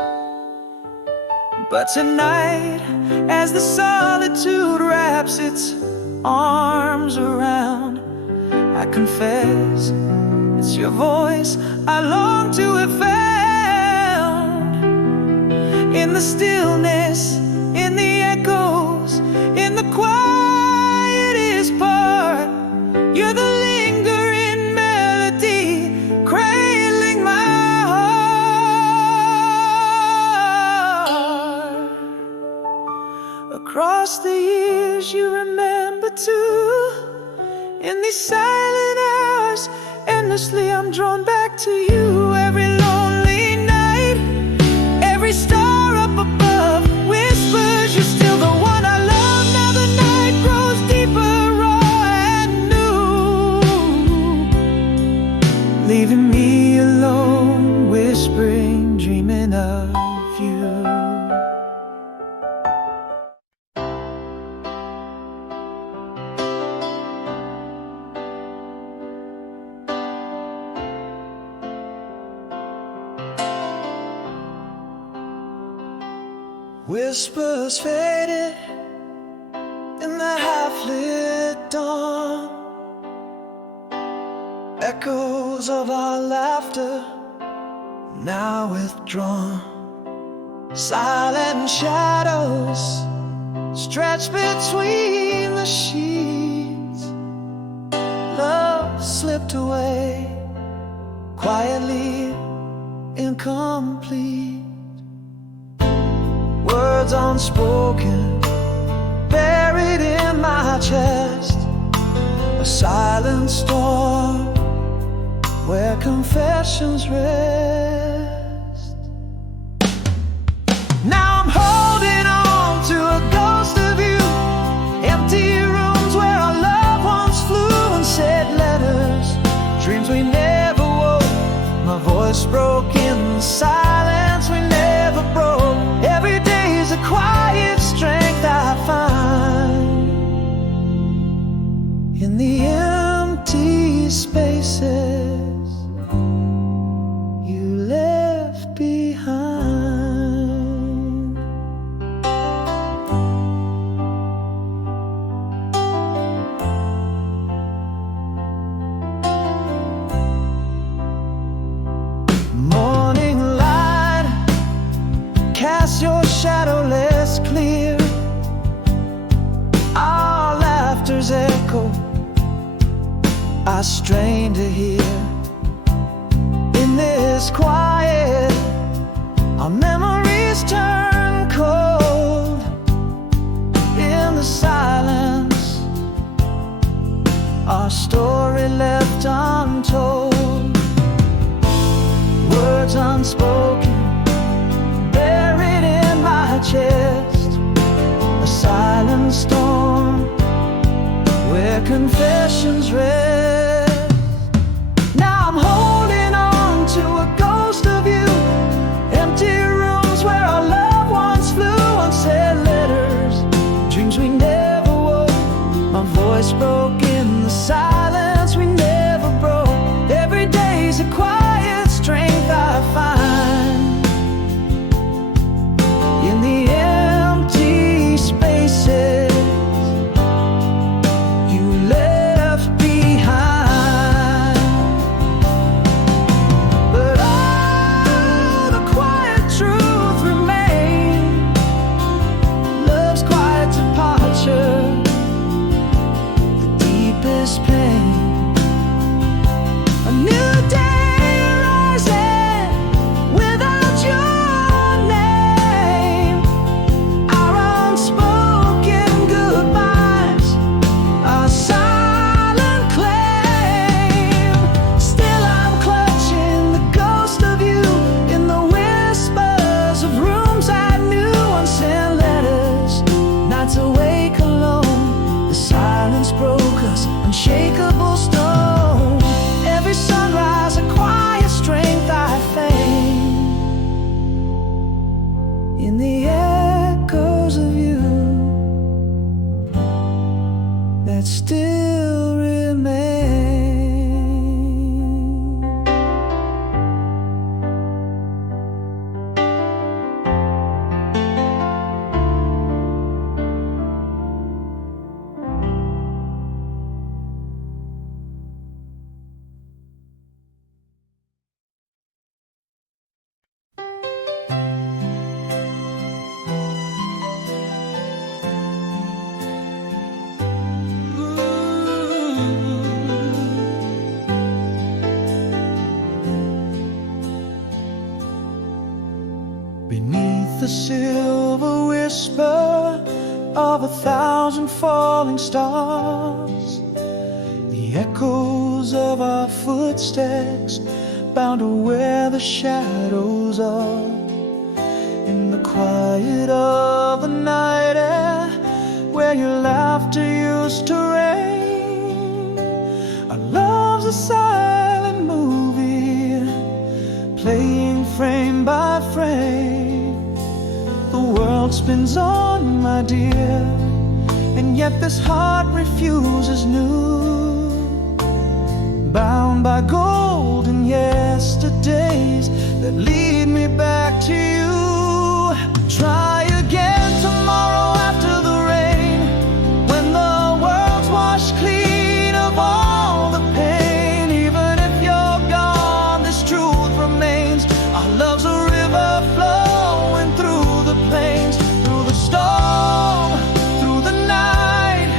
But tonight, as the solitude wraps its arms around, I confess it's your voice I long to have found. In the stillness, in the echoes, in the quietest part, you're the lingering melody, cradling my heart. Across the years you remember too. In these silent hours, endlessly I'm drawn back to you. Every lonely night, every star up above whispers you're still the one I love. Now the night grows deeper, raw and new, leaving me alone, whispering, dreaming of you. Whispers faded in the half-lit dawn, echoes of our laughter now withdrawn. Silent shadows stretch between the sheets. Love slipped away, quietly incomplete. Words unspoken, buried in my chest. A silent storm where confessions rest. Now I'm holding on to a ghost of you. Empty rooms where our love once flew and said letters, dreams we never woke. My voice broke in the silence we never broke. Every day is a quiet strength I find in the empty spaces you left behind. Morning light, cast your shadow less clear. Our laughter's echo I strain to hear. In this quiet, our memories turn cold. In the silence, our story left untold, words unspoken, buried in my chest, a silent storm where confessions rest. Now I'm holding on to a ghost of you, empty rooms where our loved ones flew, unsaid letters, dreams we never woke, my voice broke in the silence we never broke. Every day's a quiet strength I find in the empty spaces you left behind. But all the quiet truth remains, love's quiet departure, the deepest pain. A new day rising without your name, our unspoken goodbyes, our silent claim. Still I'm clutching the ghost of you in the whispers of rooms I knew, unsent letters, nights awake alone. The silence broke us, unshakable stone. Every sunrise a quiet strength I feign in the echoes of you that still remain. Beneath the silver whisper of 1,000 falling stars, the echoes of our footsteps bound to where the shadows are. In the quiet of the night air, where your laughter used to reign, our love's a silent movie, playing frame by frame. The world spins on, my dear, and yet this heart refuses new. Bound by golden yesterdays that lead me back to you. Try again tomorrow after the rain, when the world's washed clean of all the pain. Even if you're gone, this truth remains. Our love's a river flowing through the plains, through the storm, through the night,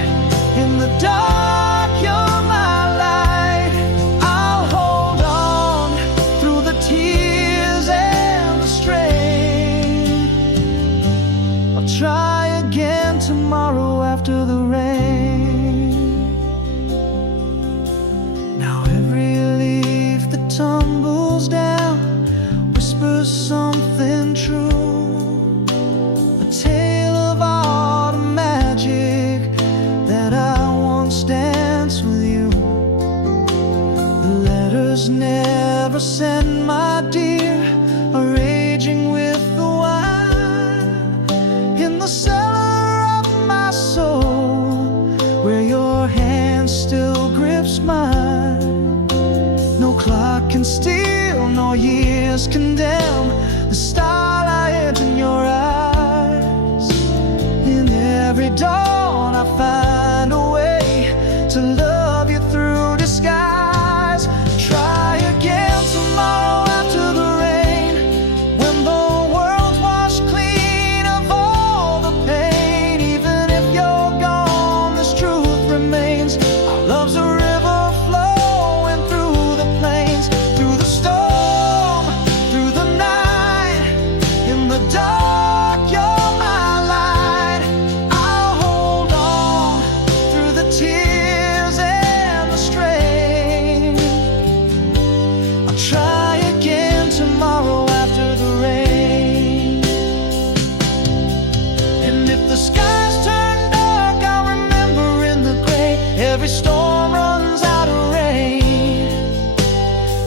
in the dark, you're my light. I'll hold on through the tears and the strain. I'll try again tomorrow after the rain. Now every leaf that tumbles down whispers something true, a tale of autumn magic that I once danced with you. The letters never sent, my dear, are raging with the wine in the cellar of my soul, where your hand still grips mine. No clock can steal, no years condemn the starlight in your eyes. In every dawn I find a way to love you through disguise. Try again tomorrow after the rain, when the world's washed clean of all the pain. Even if you're gone, this truth remains. Our love's a river flowing through the plains, through the storm, through the night, in the dark.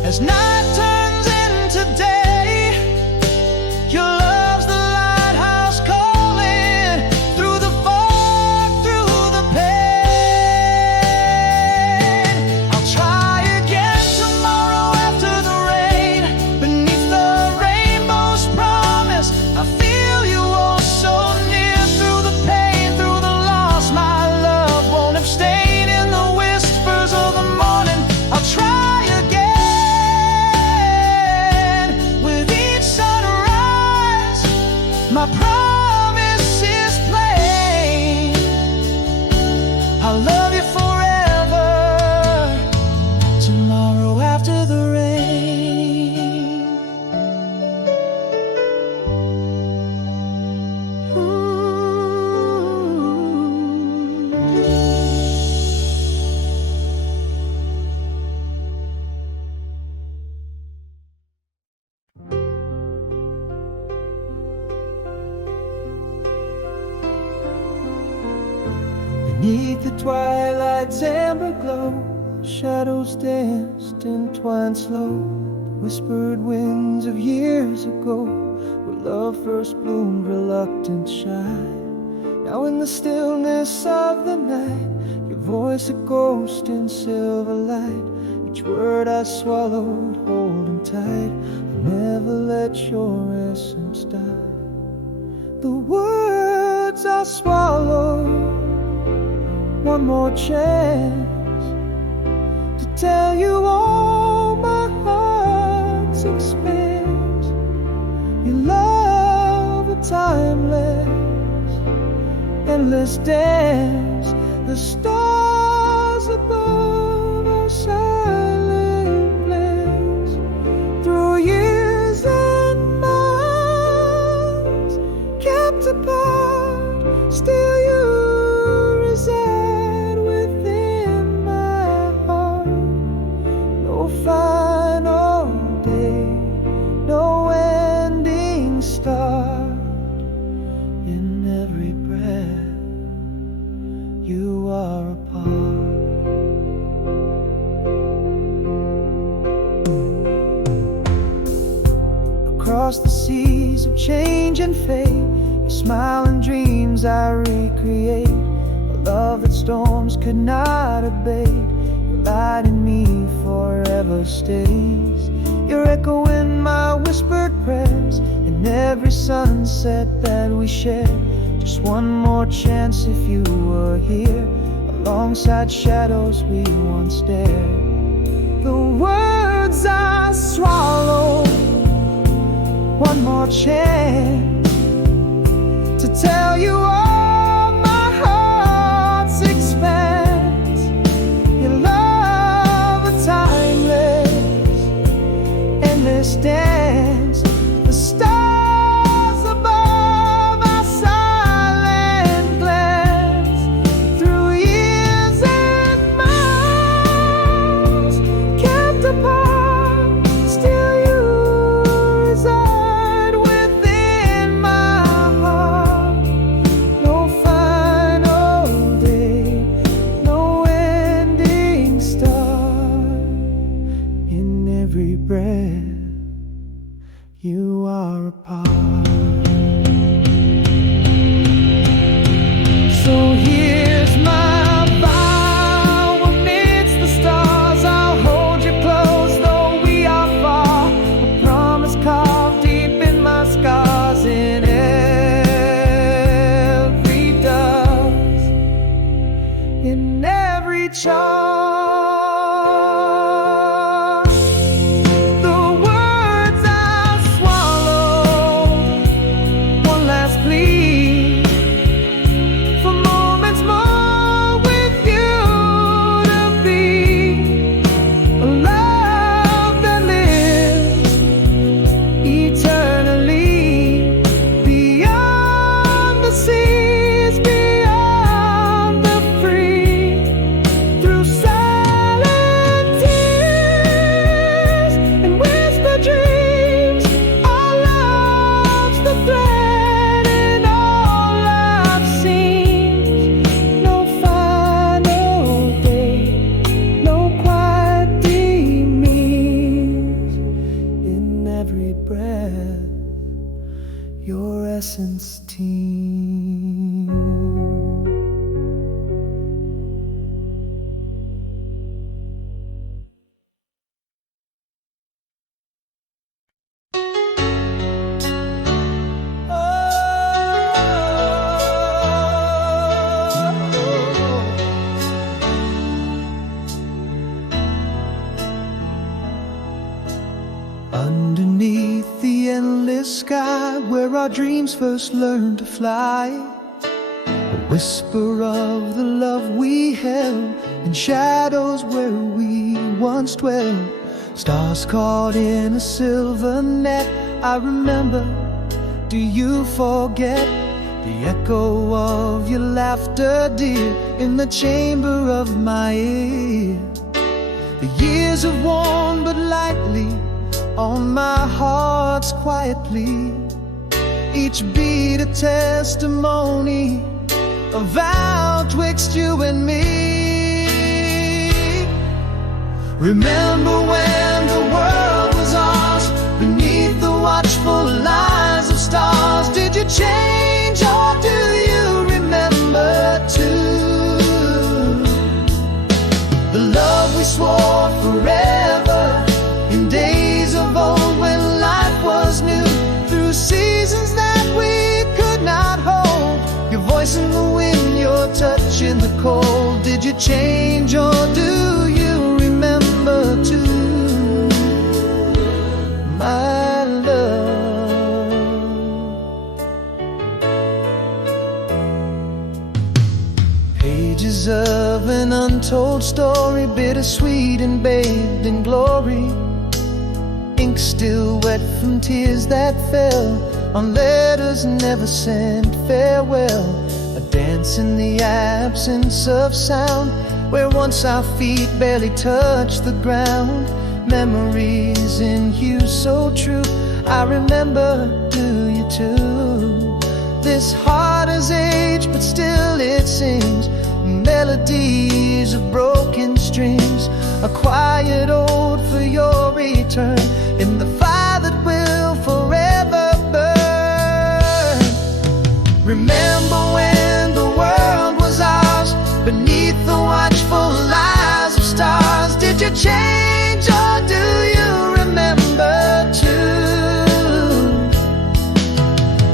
As night turns into day, your love's the lighthouse calling through the fog, through the pain. I'll try again tomorrow after the rain. Beneath the rainbow's promise, I feel you oh so near. Through the pain, through the loss, my love won't abstain. In the whispers of the morning, I'll try my promise is plain. I'll love you forever, tomorrow after the rain. Beneath the twilight's amber glow, shadows danced and twined slow. The whispered winds of years ago, where love first bloomed, reluctant, shy. Now in the stillness of the night, your voice a ghost in silver light. Each word I swallowed, holding tight. I'll never let your essence die. The words I swallowed, one more chance to tell you all my heart's expanse. Your love, a timeless, endless dance. The stars above our silent glance. Through years and miles kept apart, still you reside within my heart. No final day, no ending start. In every breath, you are a part. Across the seas of change and fate, your smile and dreams I recreate. Love that storms could not abate. Your light in me forever stays. Your echo in my whispered prayers, in every sunset that we share. Just one more chance if you were here, alongside shadows we once dared. The words I swallow, one more chance to tell you all expanse. Your love, a timeless, endless dance. The stars above our silent glance. Through years and miles kept apart, still you reside within my heart. No final day, no ending start. In every breath, you are a part. So here's my vow, amidst the stars I'll hold you close, though we are far. A promise carved deep in my scars, in every dust, in every charm. The words I swallow, Underneath the endless sky, where our dreams first learned to fly, a whisper of the love we held in shadows where we once dwelled. Stars caught in a silver net, I remember, do you forget the echo of your laughter, dear, in the chamber of my ear? The years have worn but lightly on my heart's quietly, each beat a testimony, a vow twixt you and me. Remember when the world was ours, beneath the watchful eyes of stars? Did you change or do you remember too? The love we swore forever in days of old when life was new, through seasons that we could not hold. Your voice in the wind, your touch in the cold. Did you change or do you remember too, my love? Pages of an untold story, bittersweet and bathed in glory. Ink still wet from tears that fell on letters never sent farewell. A dance in the absence of sound, where once our feet barely touched the ground. Memories in you so true, I remember, do you too? This heart has aged, but still it sings melodies of broken strings, a quiet ode for your return in the fire that will forever burn. Remember when the world was ours, beneath the watchful eyes of stars? Did you change or do you remember too?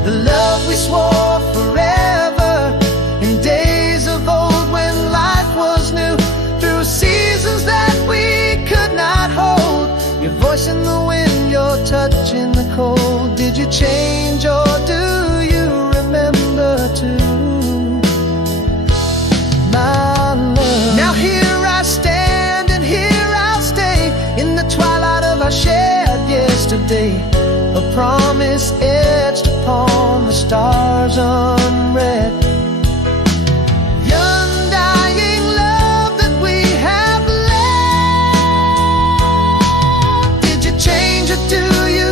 The love we swore forever in days of old when life was new, through seasons that we could not hold. Your voice in the wind, your touch in the cold. Did you change or do you remember too, my love? Now here I stand and here I'll stay, in the twilight of our shared yesterday, a promise etched upon the stars unread.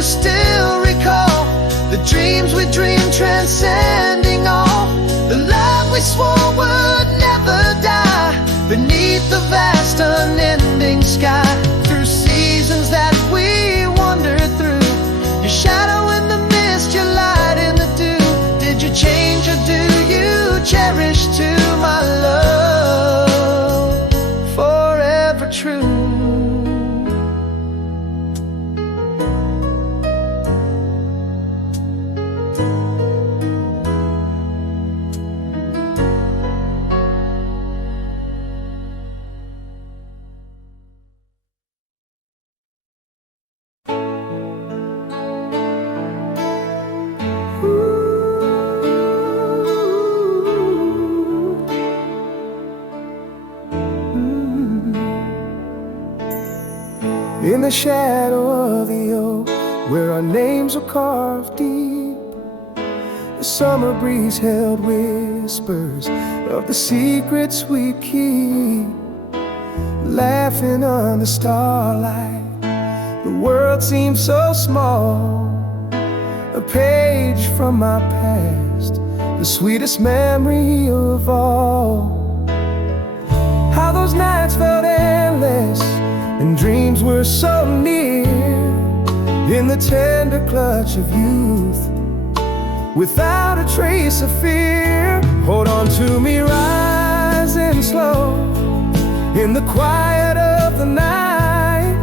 Still recall the dreams we dreamed, transcending all. The love we swore would never die, beneath the vast unending sky. Through seasons that we wandered through, your shadow in the mist, your light in the dew. Did you change or do you cherish too, my love, forever true? In the shadow of the oak, where our names were carved deep, the summer breeze held whispers of the secrets we keep. Laughing under starlight, the world seemed so small. A page from my past, the sweetest memory of all. How those nights felt endless and dreams were so near, in the tender clutch of youth, without a trace of fear. Hold on to me, rising slow, in the quiet of the night.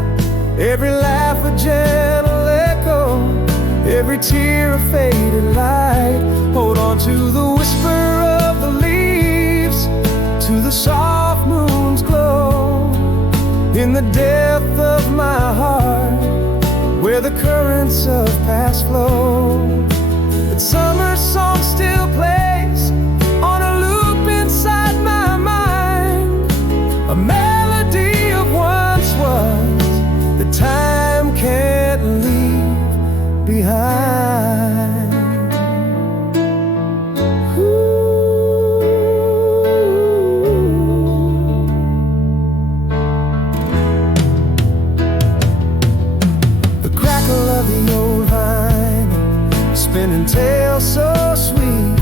Every laugh a gentle echo, every tear a faded light. Hold on to the whisper of the leaves, to the soft moon's glow, in the depth of my heart, where the currents of past flow. But summer song still plays on a loop inside my mind, a melody of once was that time can't leave behind. Of the old vine, spinning tales so sweet,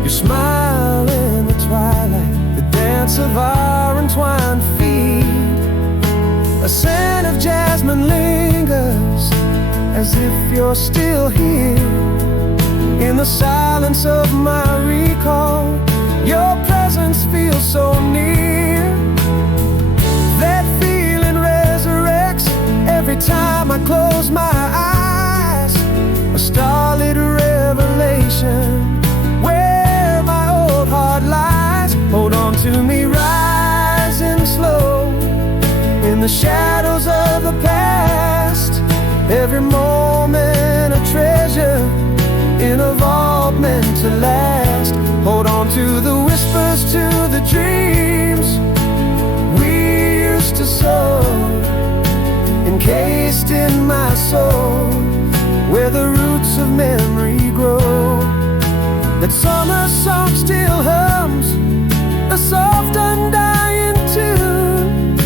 your smile in the twilight, the dance of our entwined feet. A scent of jasmine lingers, as if you're still here. In the silence of my recall, your presence feels so near. That feeling resurrects every time I close my eyes, a starlit revelation where my old heart lies. Hold on to me, rising slow in the shadows of the past. Every moment a treasure in a vault meant to last. Hold on to the whispers, to the dreams we used to sow, encased in my soul, where the roots of memory grow. That summer song still hums, a soft undying tune,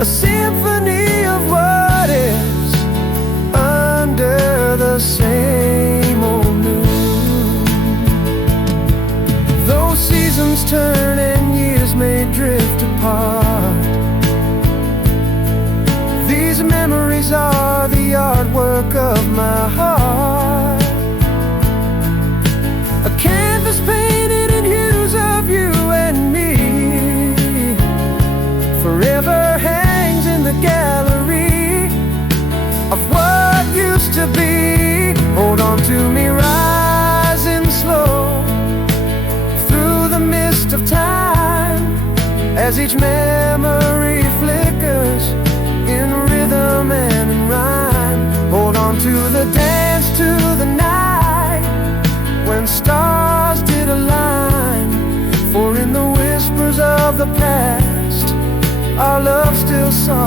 a symphony of what is under the same old moon. Though seasons turn and years may drift apart, these memories are the artwork of my heart. A canvas painted in hues of you and me, forever hangs in the gallery of what used to be. Hold on to me, rising slow through the mist of time, as each memory flickers in rhythm and in rhyme. Hold on to the dance, to the night when stars did align. For in the whispers of the past, our love still sung